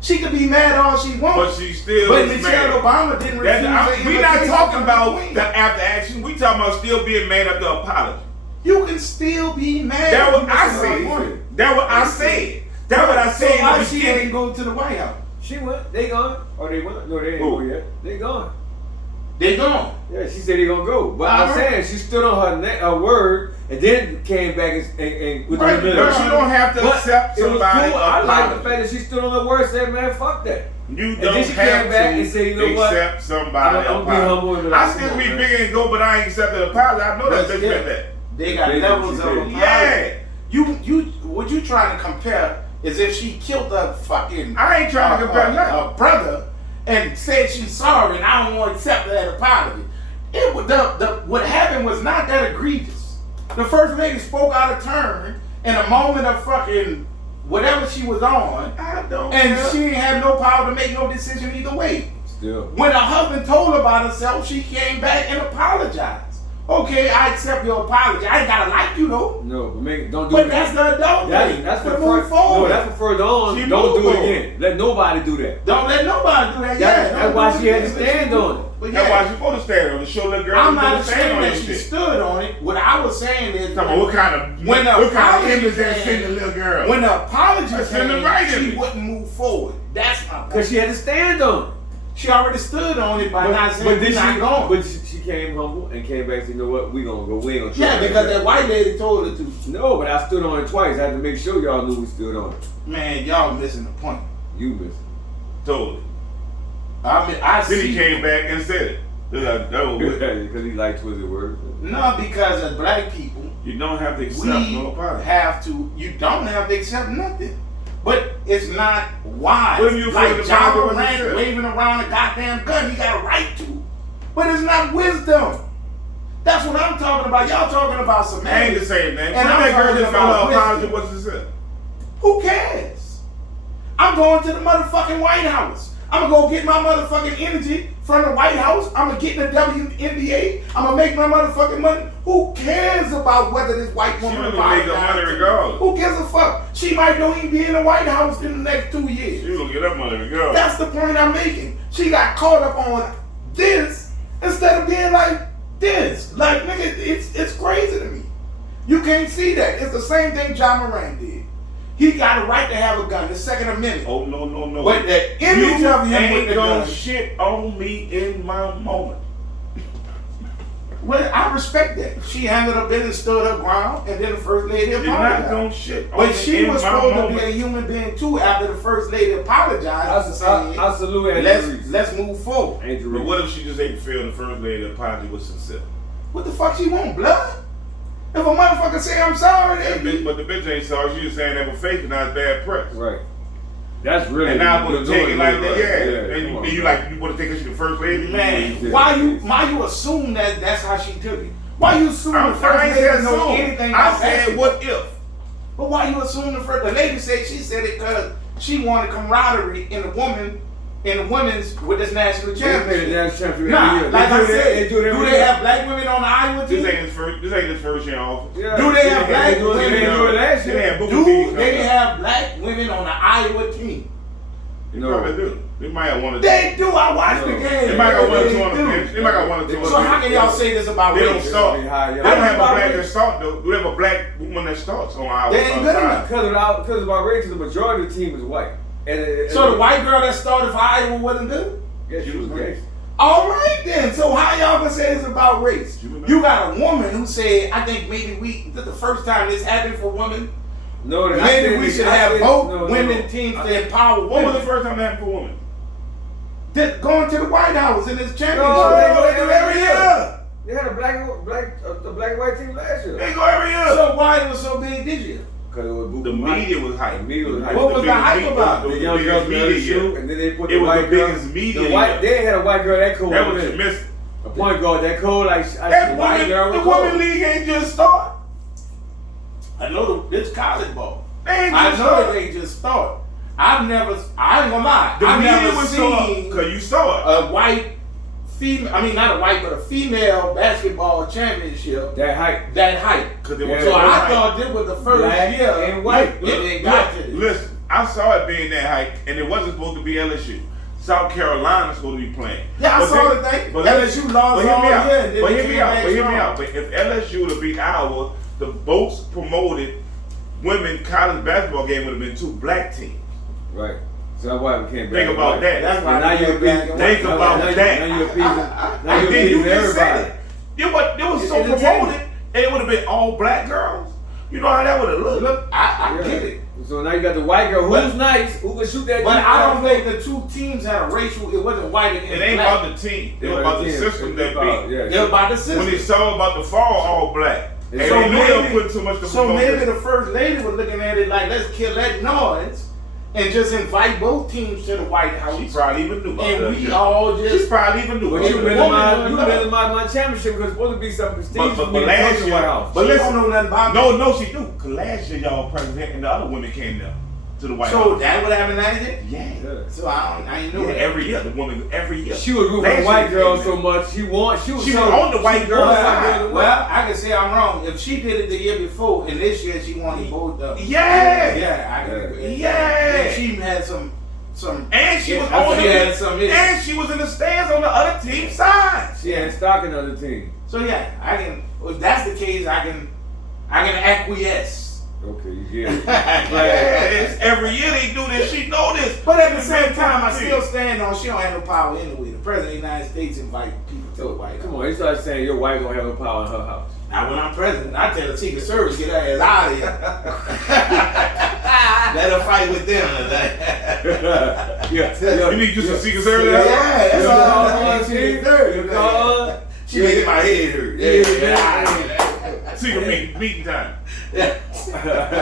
She could be mad all she But wants. she still But was Michelle mad. Obama didn't refuse We're not invitation talking from about the Queen. the after action. We talking about still being mad at the apology. You can still be mad. That what if I you miss said. one. That what I said. That what I So said why in the she beginning. ain't go to the White House? She went. They gone. Or they went. No, they ain't Who? go yet. They gone. They gone. Yeah, she said they gonna go. But I'm Alright. saying she stood on her word and then came back and with Right, the but you don't have to But accept it was somebody. cool. I like the apology. fact that she stood on her word and said, man, fuck that. You And don't then she have came back to and said, you know what? accept somebody. I'm gonna be humble and be like, I still come be on, big man. and go, but I ain't accepted the apology. I know that But bitch still, meant that. They got She did, levels she of did. apology. Yeah. You what you trying to compare is if she killed a fucking I ain't trying to compare nothing. a brother and said she's sorry and I don't want to accept that apology. It was what happened was not that egregious. The first lady spoke out of turn in a moment of fucking whatever she was on, I don't and care. she didn't have no power to make no decision either way. Still. When her husband told her about herself, she came back and apologized. Okay, I accept your apology. I ain't gotta like you though. No, but make, don't do But that. that's the adult thing. That's to for move further. forward. No, that's for further on. She Don't moved do it forward. again. Let nobody do that. Don't let nobody do that. That's- Yeah, that's why she had to stand on it. But That's yeah, why she supposed to stand on it. Show little girl I'm you not gonna stand saying on that your she shit. stood on it. What I was saying is, Talking about what kind of When the what kind of apology image that came- send the little girl. when the apology That's in the came, right she image. wouldn't move forward. That's my point. Because she had to stand on it. She already stood on it by not saying then we're not going. But she came humble and came back and said, you know what, we gonna go. We ain't gonna try Yeah, like because that white lady told her to. No, but I stood on it twice. I had to make sure y'all knew we stood on it. Man, y'all missing the point. You missed Told it. I Then see. he came back and said it. That was weird. Because he likes twisted words. No, because as black people, You don't have to accept we no apology. have to. You don't have to accept nothing. But it's not wise. What if you like afraid to John find out what he Morant said? waving around a goddamn gun, he got a right to. But it's not wisdom. That's what I'm talking about. Y'all talking about Ain't the semantics. same thing. And And I'm that girl talking just about found out apology. wisdom. What's it say? Who cares? I'm going to the motherfucking White House. I'm gonna go get my motherfucking energy from the White House. I'm gonna get in the WNBA. I'm gonna make my motherfucking money. Who cares about whether this white woman She gonna make her money regardless. Who gives a fuck? She might don't even be in the White House in the next 2 years. She gonna get that money regardless. That's the point I'm making. She got caught up on this instead of being like this. Like, nigga, it's crazy to me. You can't see that. It's the same thing John Morant did. He got a right to have a gun. The Second Amendment. Oh no. But the image you of him ain't with the gonna gun. shit on me in my moment. Well, I respect that. She handled her business, stood her ground, and then the first lady You're not apologized. gonna shit on But me she in was my supposed to moment. be a human being too after the first lady apologized. and said, I salute Angel Reese. let's move forward. Angel But Reese. what if she just ain't feel the first lady apology was sincere? What the fuck she want, blood? If a motherfucker say I'm sorry, That then bitch, but the bitch ain't sorry. She just saying that with faith and not bad press. Right. That's really. And now I'm gonna take it like that, yeah. come And on, you man. like you want to think that she the first lady? man, Yeah. why you assume that that's how she took it? Why you assume the I first ain't lady said know no. anything I about said basketball? what if? But why you assume the first? The lady said she said it because she wanted camaraderie in the women's with this national They play the championship. national championship Nah, every year. like I said, do do they have black women on the Iowa This team? ain't his first year in office. Yeah. Do they have black They do women? it last They year. had Booker Do T come they up. have black women on the Iowa team? They No. probably do. They might have one or two. They do. I watch the No. game. They might got one or They two on the do. bench. They might got one or two on the So how bench. can y'all say this about They don't race? start. They They high, don't yeah. have a About black race. that start though. Do they have a black woman that starts on our They ain't good enough. Because of our race, the majority of the team is white. And So the white girl that started for Iowa wasn't good? Yeah, she was gay. All right then. So how y'all gonna say it's about race? You remember? You got a woman who said, I think maybe this the first time this happened for women. No, Maybe we should have both women teams to empower When was the women. first time that happened for a woman? Going to the White House in this championship. No, they go every year. They had a black and white team last year. They go every year. So why it was so big this year? Because it was The media was hype. The media was hype. What was the hype biggest about? It The was young the girls biggest in the media. shoe, and then they put It the was white the girl. biggest media. The white, they had a white girl that cold. That was you missed. A point guard that cold like That white woman, girl the was women cold. league ain't just start. I know this college ball. They ain't I just know start. they just start. I ain't gonna lie. The I've media never was so seen because you saw it. a white female, I mean not a white, but a female basketball championship That hype. that hype. Because it Yeah. was So so I hype. thought this was the first Black year and white. and they got to this. Listen, I saw it being that hype, and it wasn't supposed to be LSU. South Carolina's supposed to be playing. Yeah, I But saw they- the thing. but LSU lost But hear all me out. year, and then But they hear me came out. back But hear me strong. out. But if LSU would have beat Iowa, the Bolts promoted women college basketball game would have been two black teams. Right. So that's why it became black Think and about white. that. That's why Now they you're got black and white. Think about that. Now you're appeasing. Now And you're then you appeasing just said everybody. it. It was so It's promoted, entertainment. and it would have been all black girls. You know how that would have looked. Look, I Yeah. get it. So now you got the white girl But- who's nice, who can shoot that. But deep I don't shot. think the two teams had a racial. It wasn't white against It ain't black. about the team. It Yeah, was about the yeah, system it's that about- beat. yeah. It was about the When system. they saw about the fall, all black. And So they knew they were maybe- putting too much to So promote maybe this. the first lady was looking at it like, let's kill that noise and just invite both teams to the White House. She probably even knew about And that. we shit. all She just. probably even knew But about you that. minimize my championship because it's supposed to be something prestigious But for me to last come to the year- White House. but She listen, don't know nothing about No, she do. Cause last year y'all president and the other women came there to the White So House. that what happened last year? Yeah. Yeah. So I ain't know Yeah, that. every year the woman every year. She was rooting for Last the white year girl came so there. much. She was She was on the white girl side. Well, I can say I'm wrong. If she did it the year before, and this year she wanted both of them. Yeah. Yeah, I can agree. Yeah. And she had some. And she was I on think the she had some issues. and she was in the stands on the other team side. She had stock in the other team. So yeah, I can. If that's the case, I can acquiesce. Okay, you get it. Yeah, it's every year they do this. She know this. But at the same time, I still stand on she don't have no power anyway. The president of the United States invite people to the White House. Come on, you start saying your wife don't have no power in her house. Now when I'm president, I tell the Secret Service get her ass out of here. Let her fight with them. Yeah. You need just a Secret Service. Yeah, that's You all call I on need. Secret Secret Service. You call She making my head hurt. Secret meeting time.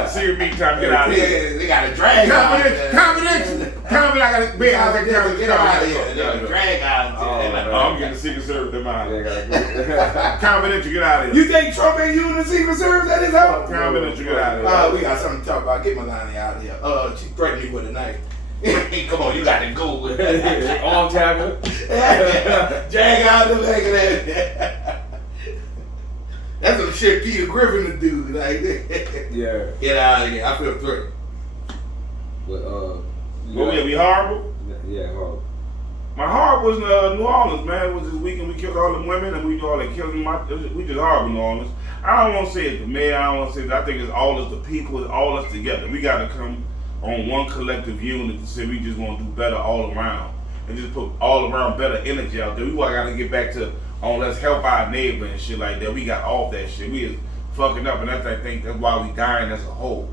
Secret meeting time. Get out of here. They got a drag Confidential. I gotta be out of Get out of here. They got a drag out. I'm getting the Secret Service in my house. Confidential. Get out of here. You think Trump ain't using the Secret Service at his house? Confidential. Get out of here. We got something to talk about. Get Melania out of here. She threatened me with a knife. Come on, you got to go with that. Arm tackle. Drag out the leg of that. That's some shit Peter Griffin to do. Like, Yeah. get out of here. I feel threatened. But We horrible. Yeah, horrible. My heart was in New Orleans, man. It was this weekend we killed all the women and we do all that killing. We just horrible in New Orleans. I don't want to say it's the mayor. I don't want to say it. I think it's all us, the people, it's all us together. We got to come on one collective unit to say we just want to do better all around and just put all around better energy out there. We got to get back to let's help our neighbor and shit like that. We got off that shit. We is fucking up, and I think that's why we dying as a whole.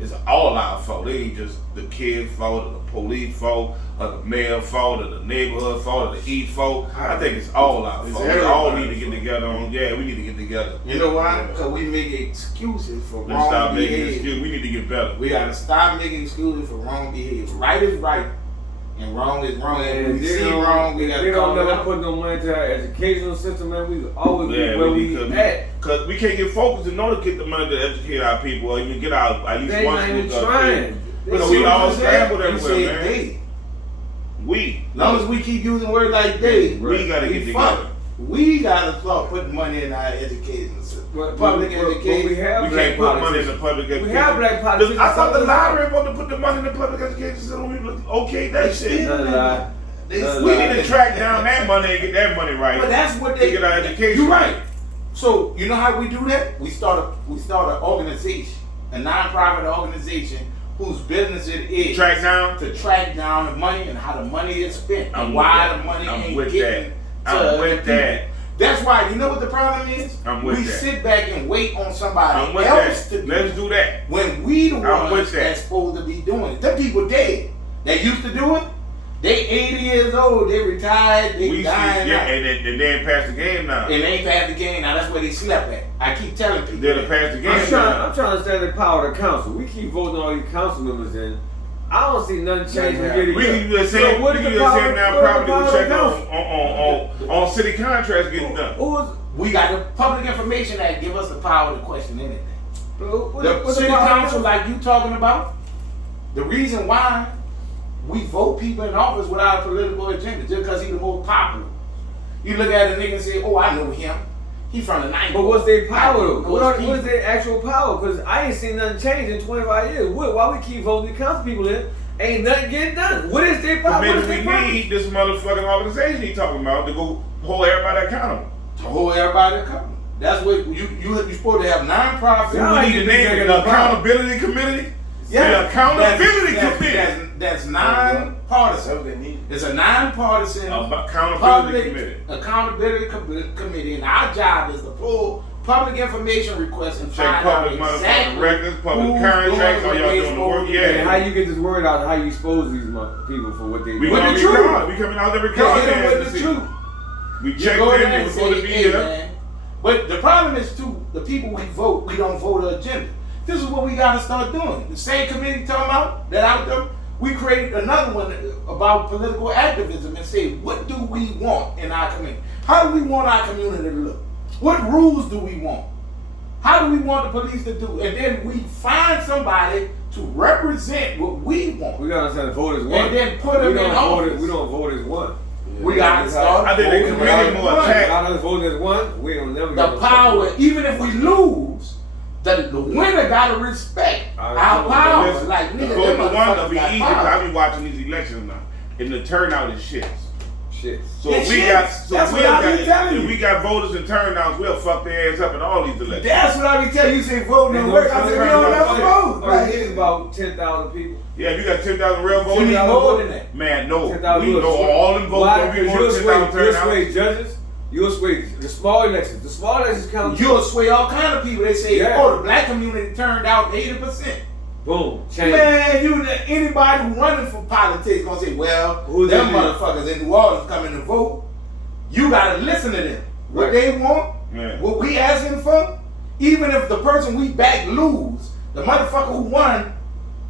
It's all our fault. It ain't just the kid's fault or the police fault or the mayor fault or the neighborhood fault or the East fault. I think it's all our fault. We all need to get together on. Yeah, we need to get together. You know why? Because we make excuses for Let's wrong stop making behavior. excuses. We need to get better. We got to stop making excuses for wrong behavior. Right is right, and wrong is wrong. And when we see wrong, we got to They call don't it never out. put no money to our educational system, man. We always be Yeah, where we at. Because we can't get focused in order to get the money to educate our people or even get our at least They one not even school up trying. there. But But see we what all you said? scrambled You everywhere, said man. they. We. As long as we keep using words like they, We gotta get fuck. together. We gotta start putting money in our education system. Public education. We have We black can't put money in politicians. the public education. We have black politicians. I thought the library supposed to put the money in the public education system. We okay that shit. None of that. They None of We still- need to track down that money and get that money right. But that's what to they get our education. You're right. So you know how we do that? We start an organization, a non-profit organization whose business it is Track down. to track down the money and how the money is spent I'm and with why that. the money I'm ain't with getting that. to I'm the with people. that. That's why you know what the problem is. I'm with we that. sit back and wait on somebody I'm with else that. to do Let's it. do that. When we the I'm ones with that. that's supposed to be doing it. Them people dead. They used to do it. They 80 years old. They retired. They We dying see, yeah, out. and they ain't passed the game now. And they ain't passed the game. Now that's where they slept at. I keep telling people. They're that. passed the game I'm trying now. to understand the power of the council. We keep voting all these council members in. I don't see nothing change from year to We year. can do the So same. what We is can the do the power- same now. what is the Probably power to of check the council? on city contracts getting done. Who is We got the Public Information Act give us the power to question anything. what The the city power of the council, like you talking about, the reason why we vote people in office without a political agenda, just because he's the most popular. You look at a nigga and say, oh, I know him. He from the 90s. But what's their power though? Those What people. is their actual power? Because I ain't seen nothing change in 25 years. Why we keep voting the council people in? Ain't nothing getting done. What is their The power? What minute is we their power? need this motherfucking organization he talking about to go hold everybody accountable. To hold everybody accountable. That's what you supposed to have nonprofit. Yeah, We need to name it the accountability committee. The accountability committee. That's nonpartisan. It's a nonpartisan Accountability committee. accountability committee, and our job is to pull public information requests and Check find out public motherfucking exactly records, public who's contracts, doing all what y'all they doing the work. supposed to do. And how Yeah. you get this word out? How you expose these people for what they We do? With gonna the truth. record. We coming out every Hit car. them with the truth. We You checked go in. there It and was going to say, be hey, here. man. But the problem is too, the people we vote, we don't vote an agenda. This is what we got to start doing. The same committee talking about that out there. We created another one about political activism and say, what do we want in our community? How do we want our community to look? What rules do we want? How do we want the police to do? And then we find somebody to represent what we want. We gotta understand the voters one. And then put them in office. We don't vote as one. We got to start. I think the committee more attack. Without us voting as one, we don't never get The no power, support. even if we lose, the winner gotta respect our power. Listen, Like, the nigga, vote them for one will motherfuckers be got easy power. because I be watching these elections now, and the turnout is shit. Shit. So It's if we shit. got, That's what I be telling if you. we got voters and turnouts, we'll fuck their ass up in all these elections. That's what I be telling you. Say vote no And work. those I said we turn don't out- never vote. Our city is about 10,000 people. Yeah, if you got 10,000 real We voters, need more than that. man, no, 10,000 we know all them votes. Why? Don't be Because more you'll than sway, 10,000 you'll turnouts. sway judges. You'll sway the small elections. The small elections count. You'll sway all kind of people. They say, Yeah. oh, the black community turned out 80%. Boom. Change. Man, anybody who running for politics gonna say, well, Who them they be? motherfuckers in New Orleans coming to vote. You gotta listen to them. what Right. they want, Yeah. what we asking for, even if the person we back lose, the motherfucker who won,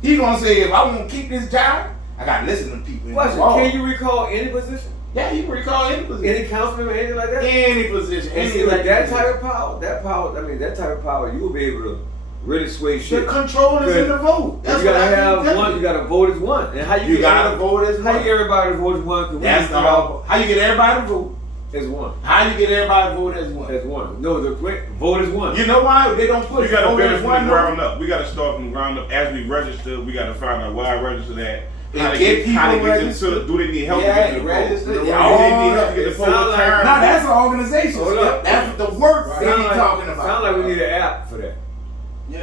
he gonna say, if I want to keep this job, I gotta listen to people. in the Question, law. can you recall any position? Yeah, you can recall any position. Any councilman or anything like that? Any position. And Any see, like that position. type of power, that type of power, you will be able to really sway The shit. controllers in the vote. That's You gotta what I have keep telling one. You gotta vote as one. And how You get gotta vote as How one. you get everybody to vote as one? 'Cause we That's just the whole. How you get everybody to vote? as one. How you get everybody to vote as one? As one. No, the vote as one. You know why they don't put We gotta vote build as it from one? the ground up. We gotta start from the ground up. As we register, we gotta find out where I registered at. And How to get get, how to people get them registered. to, do they need help Yeah, to get to the register. poll? Yeah, Do they need help to it get the poll sound like- turn? No, that's an organization. Hold up. That's the work Sound thing like- talking about. Sound like we need an app for that.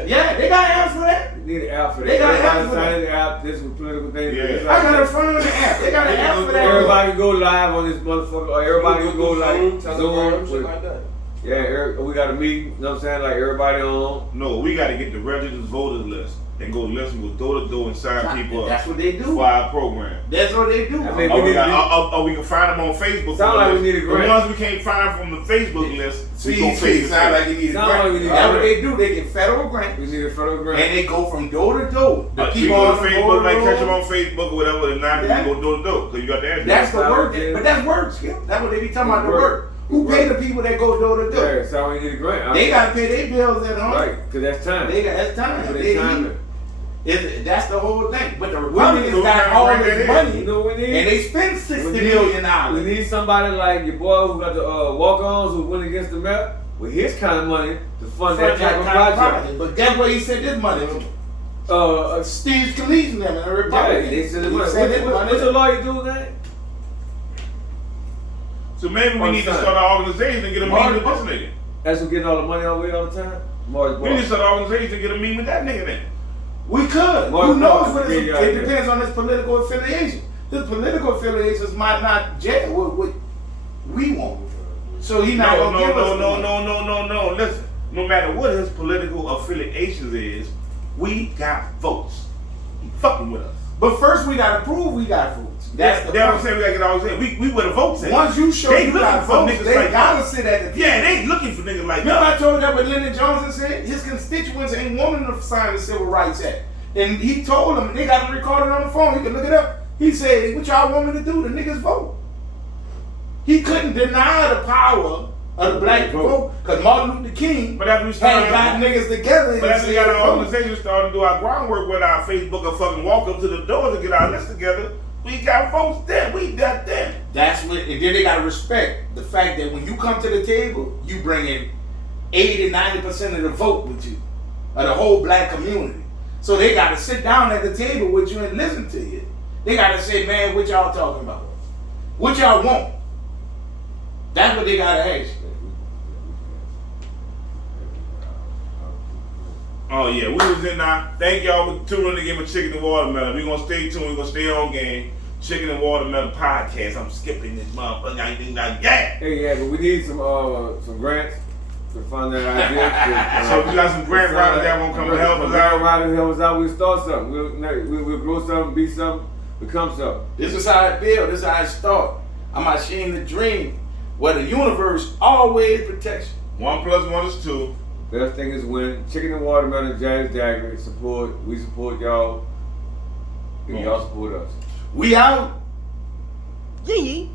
Yeah, they got apps for that. We need an app for that. They got an app Everybody for sign the app. This is political thing. Yeah. It's I like got that. a phone on the app. They got an app for that. Everybody can go live on this motherfucker. Or everybody can go like Zoom, shit Zoom. like that. Yeah, we got a meeting. You know what I'm saying? Like everybody on. No, we gotta get the registered voters list and go listen, go door to door and sign people up That's what they do. for our program. That's what they do. I mean, Or we we can find them on Facebook. Sound like we need a The grant. ones we can't find from the Facebook list, we go face to sound like face. you need a Sound like we grant. need a That's what grant. they do. They get federal grants. We need a federal grant. And they go from door to door. The We people go on to the Facebook, voter might catch them roll. on Facebook or whatever. If not, Yeah. we go door to door because you got the address. That's the work. Yeah. But that's work, Skip. That's what they be talking about, the Work. work. Who pay the people that go door to door? Yeah, so we need a grant. They got to pay their bills at home. Right, because that's time. They got, that's time. Put They their time in. that's the whole thing. But the need Republicans those got kind of all grant this that is. money You know what we need? and they spend $60 We million. We need somebody like your boy who got the walk-ons who went against the mayor with his kind of money to fund that type of project. But guess where he sent this money to? Steve Scalise and them in the Yeah, Republicans. they sent the He money. sent his money. What's the lawyer do that? So maybe we need to start an organization and get a meeting with this nigga. That's who getting all the money all the way all the time? Morris We need to Boy. start an organization and get a meeting with that nigga then. We could. Mark Who knows Mark, what yeah, it yeah. depends on his political affiliation. His political affiliations might not jail what we want. So he not No, gonna give us the money. no. Listen, no matter what his political affiliations is, we got votes. He fucking with us. But first we gotta prove we got votes. That's the what I'm point. saying. We gotta get all saying. We where the votes at. Once you show They you looking got for votes, niggas they like gotta us. sit at the table. Yeah, they looking for niggas like Remember I that. told you that what Lyndon Johnson said? His constituents ain't wanting to sign the Civil Rights Act. And he told them, they got it recorded on the phone, you can look it up. He said, what y'all want me to do? The niggas vote. He couldn't deny the power of the black vote because Martin Luther King But after we had started, got niggas together. but and after we said, got our vote. organization started to do our groundwork with our Facebook and fucking walk up to the door to get our list together, we got votes then. We got them. That's what, and then they gotta respect the fact that when you come to the table, you bring in 80-90% of the vote with you, of the whole black community. So they gotta sit down at the table with you and listen to you. They gotta say, man, what y'all talking about? What y'all want? That's what they gotta ask you. Oh yeah, we was in now. Thank y'all for tuning in to give a chicken and watermelon. We gonna stay tuned. We gonna stay on game. Chicken and watermelon podcast. I'm skipping this motherfucker. I think that yeah. Hey, yeah, but we need some grants to fund that idea. So if you got some grant writers that won't come to help us Grant out. writers help us out. We'll start something. We'll grow something, be something, become something. This is how it build. This is how it start. I'm Hasheem the Dream, where the universe always protects you. 1 + 1 is 2. Best thing is win. Chicken and watermelon, James Dagger. Support. We support y'all. And y'all support us. We out. Yee.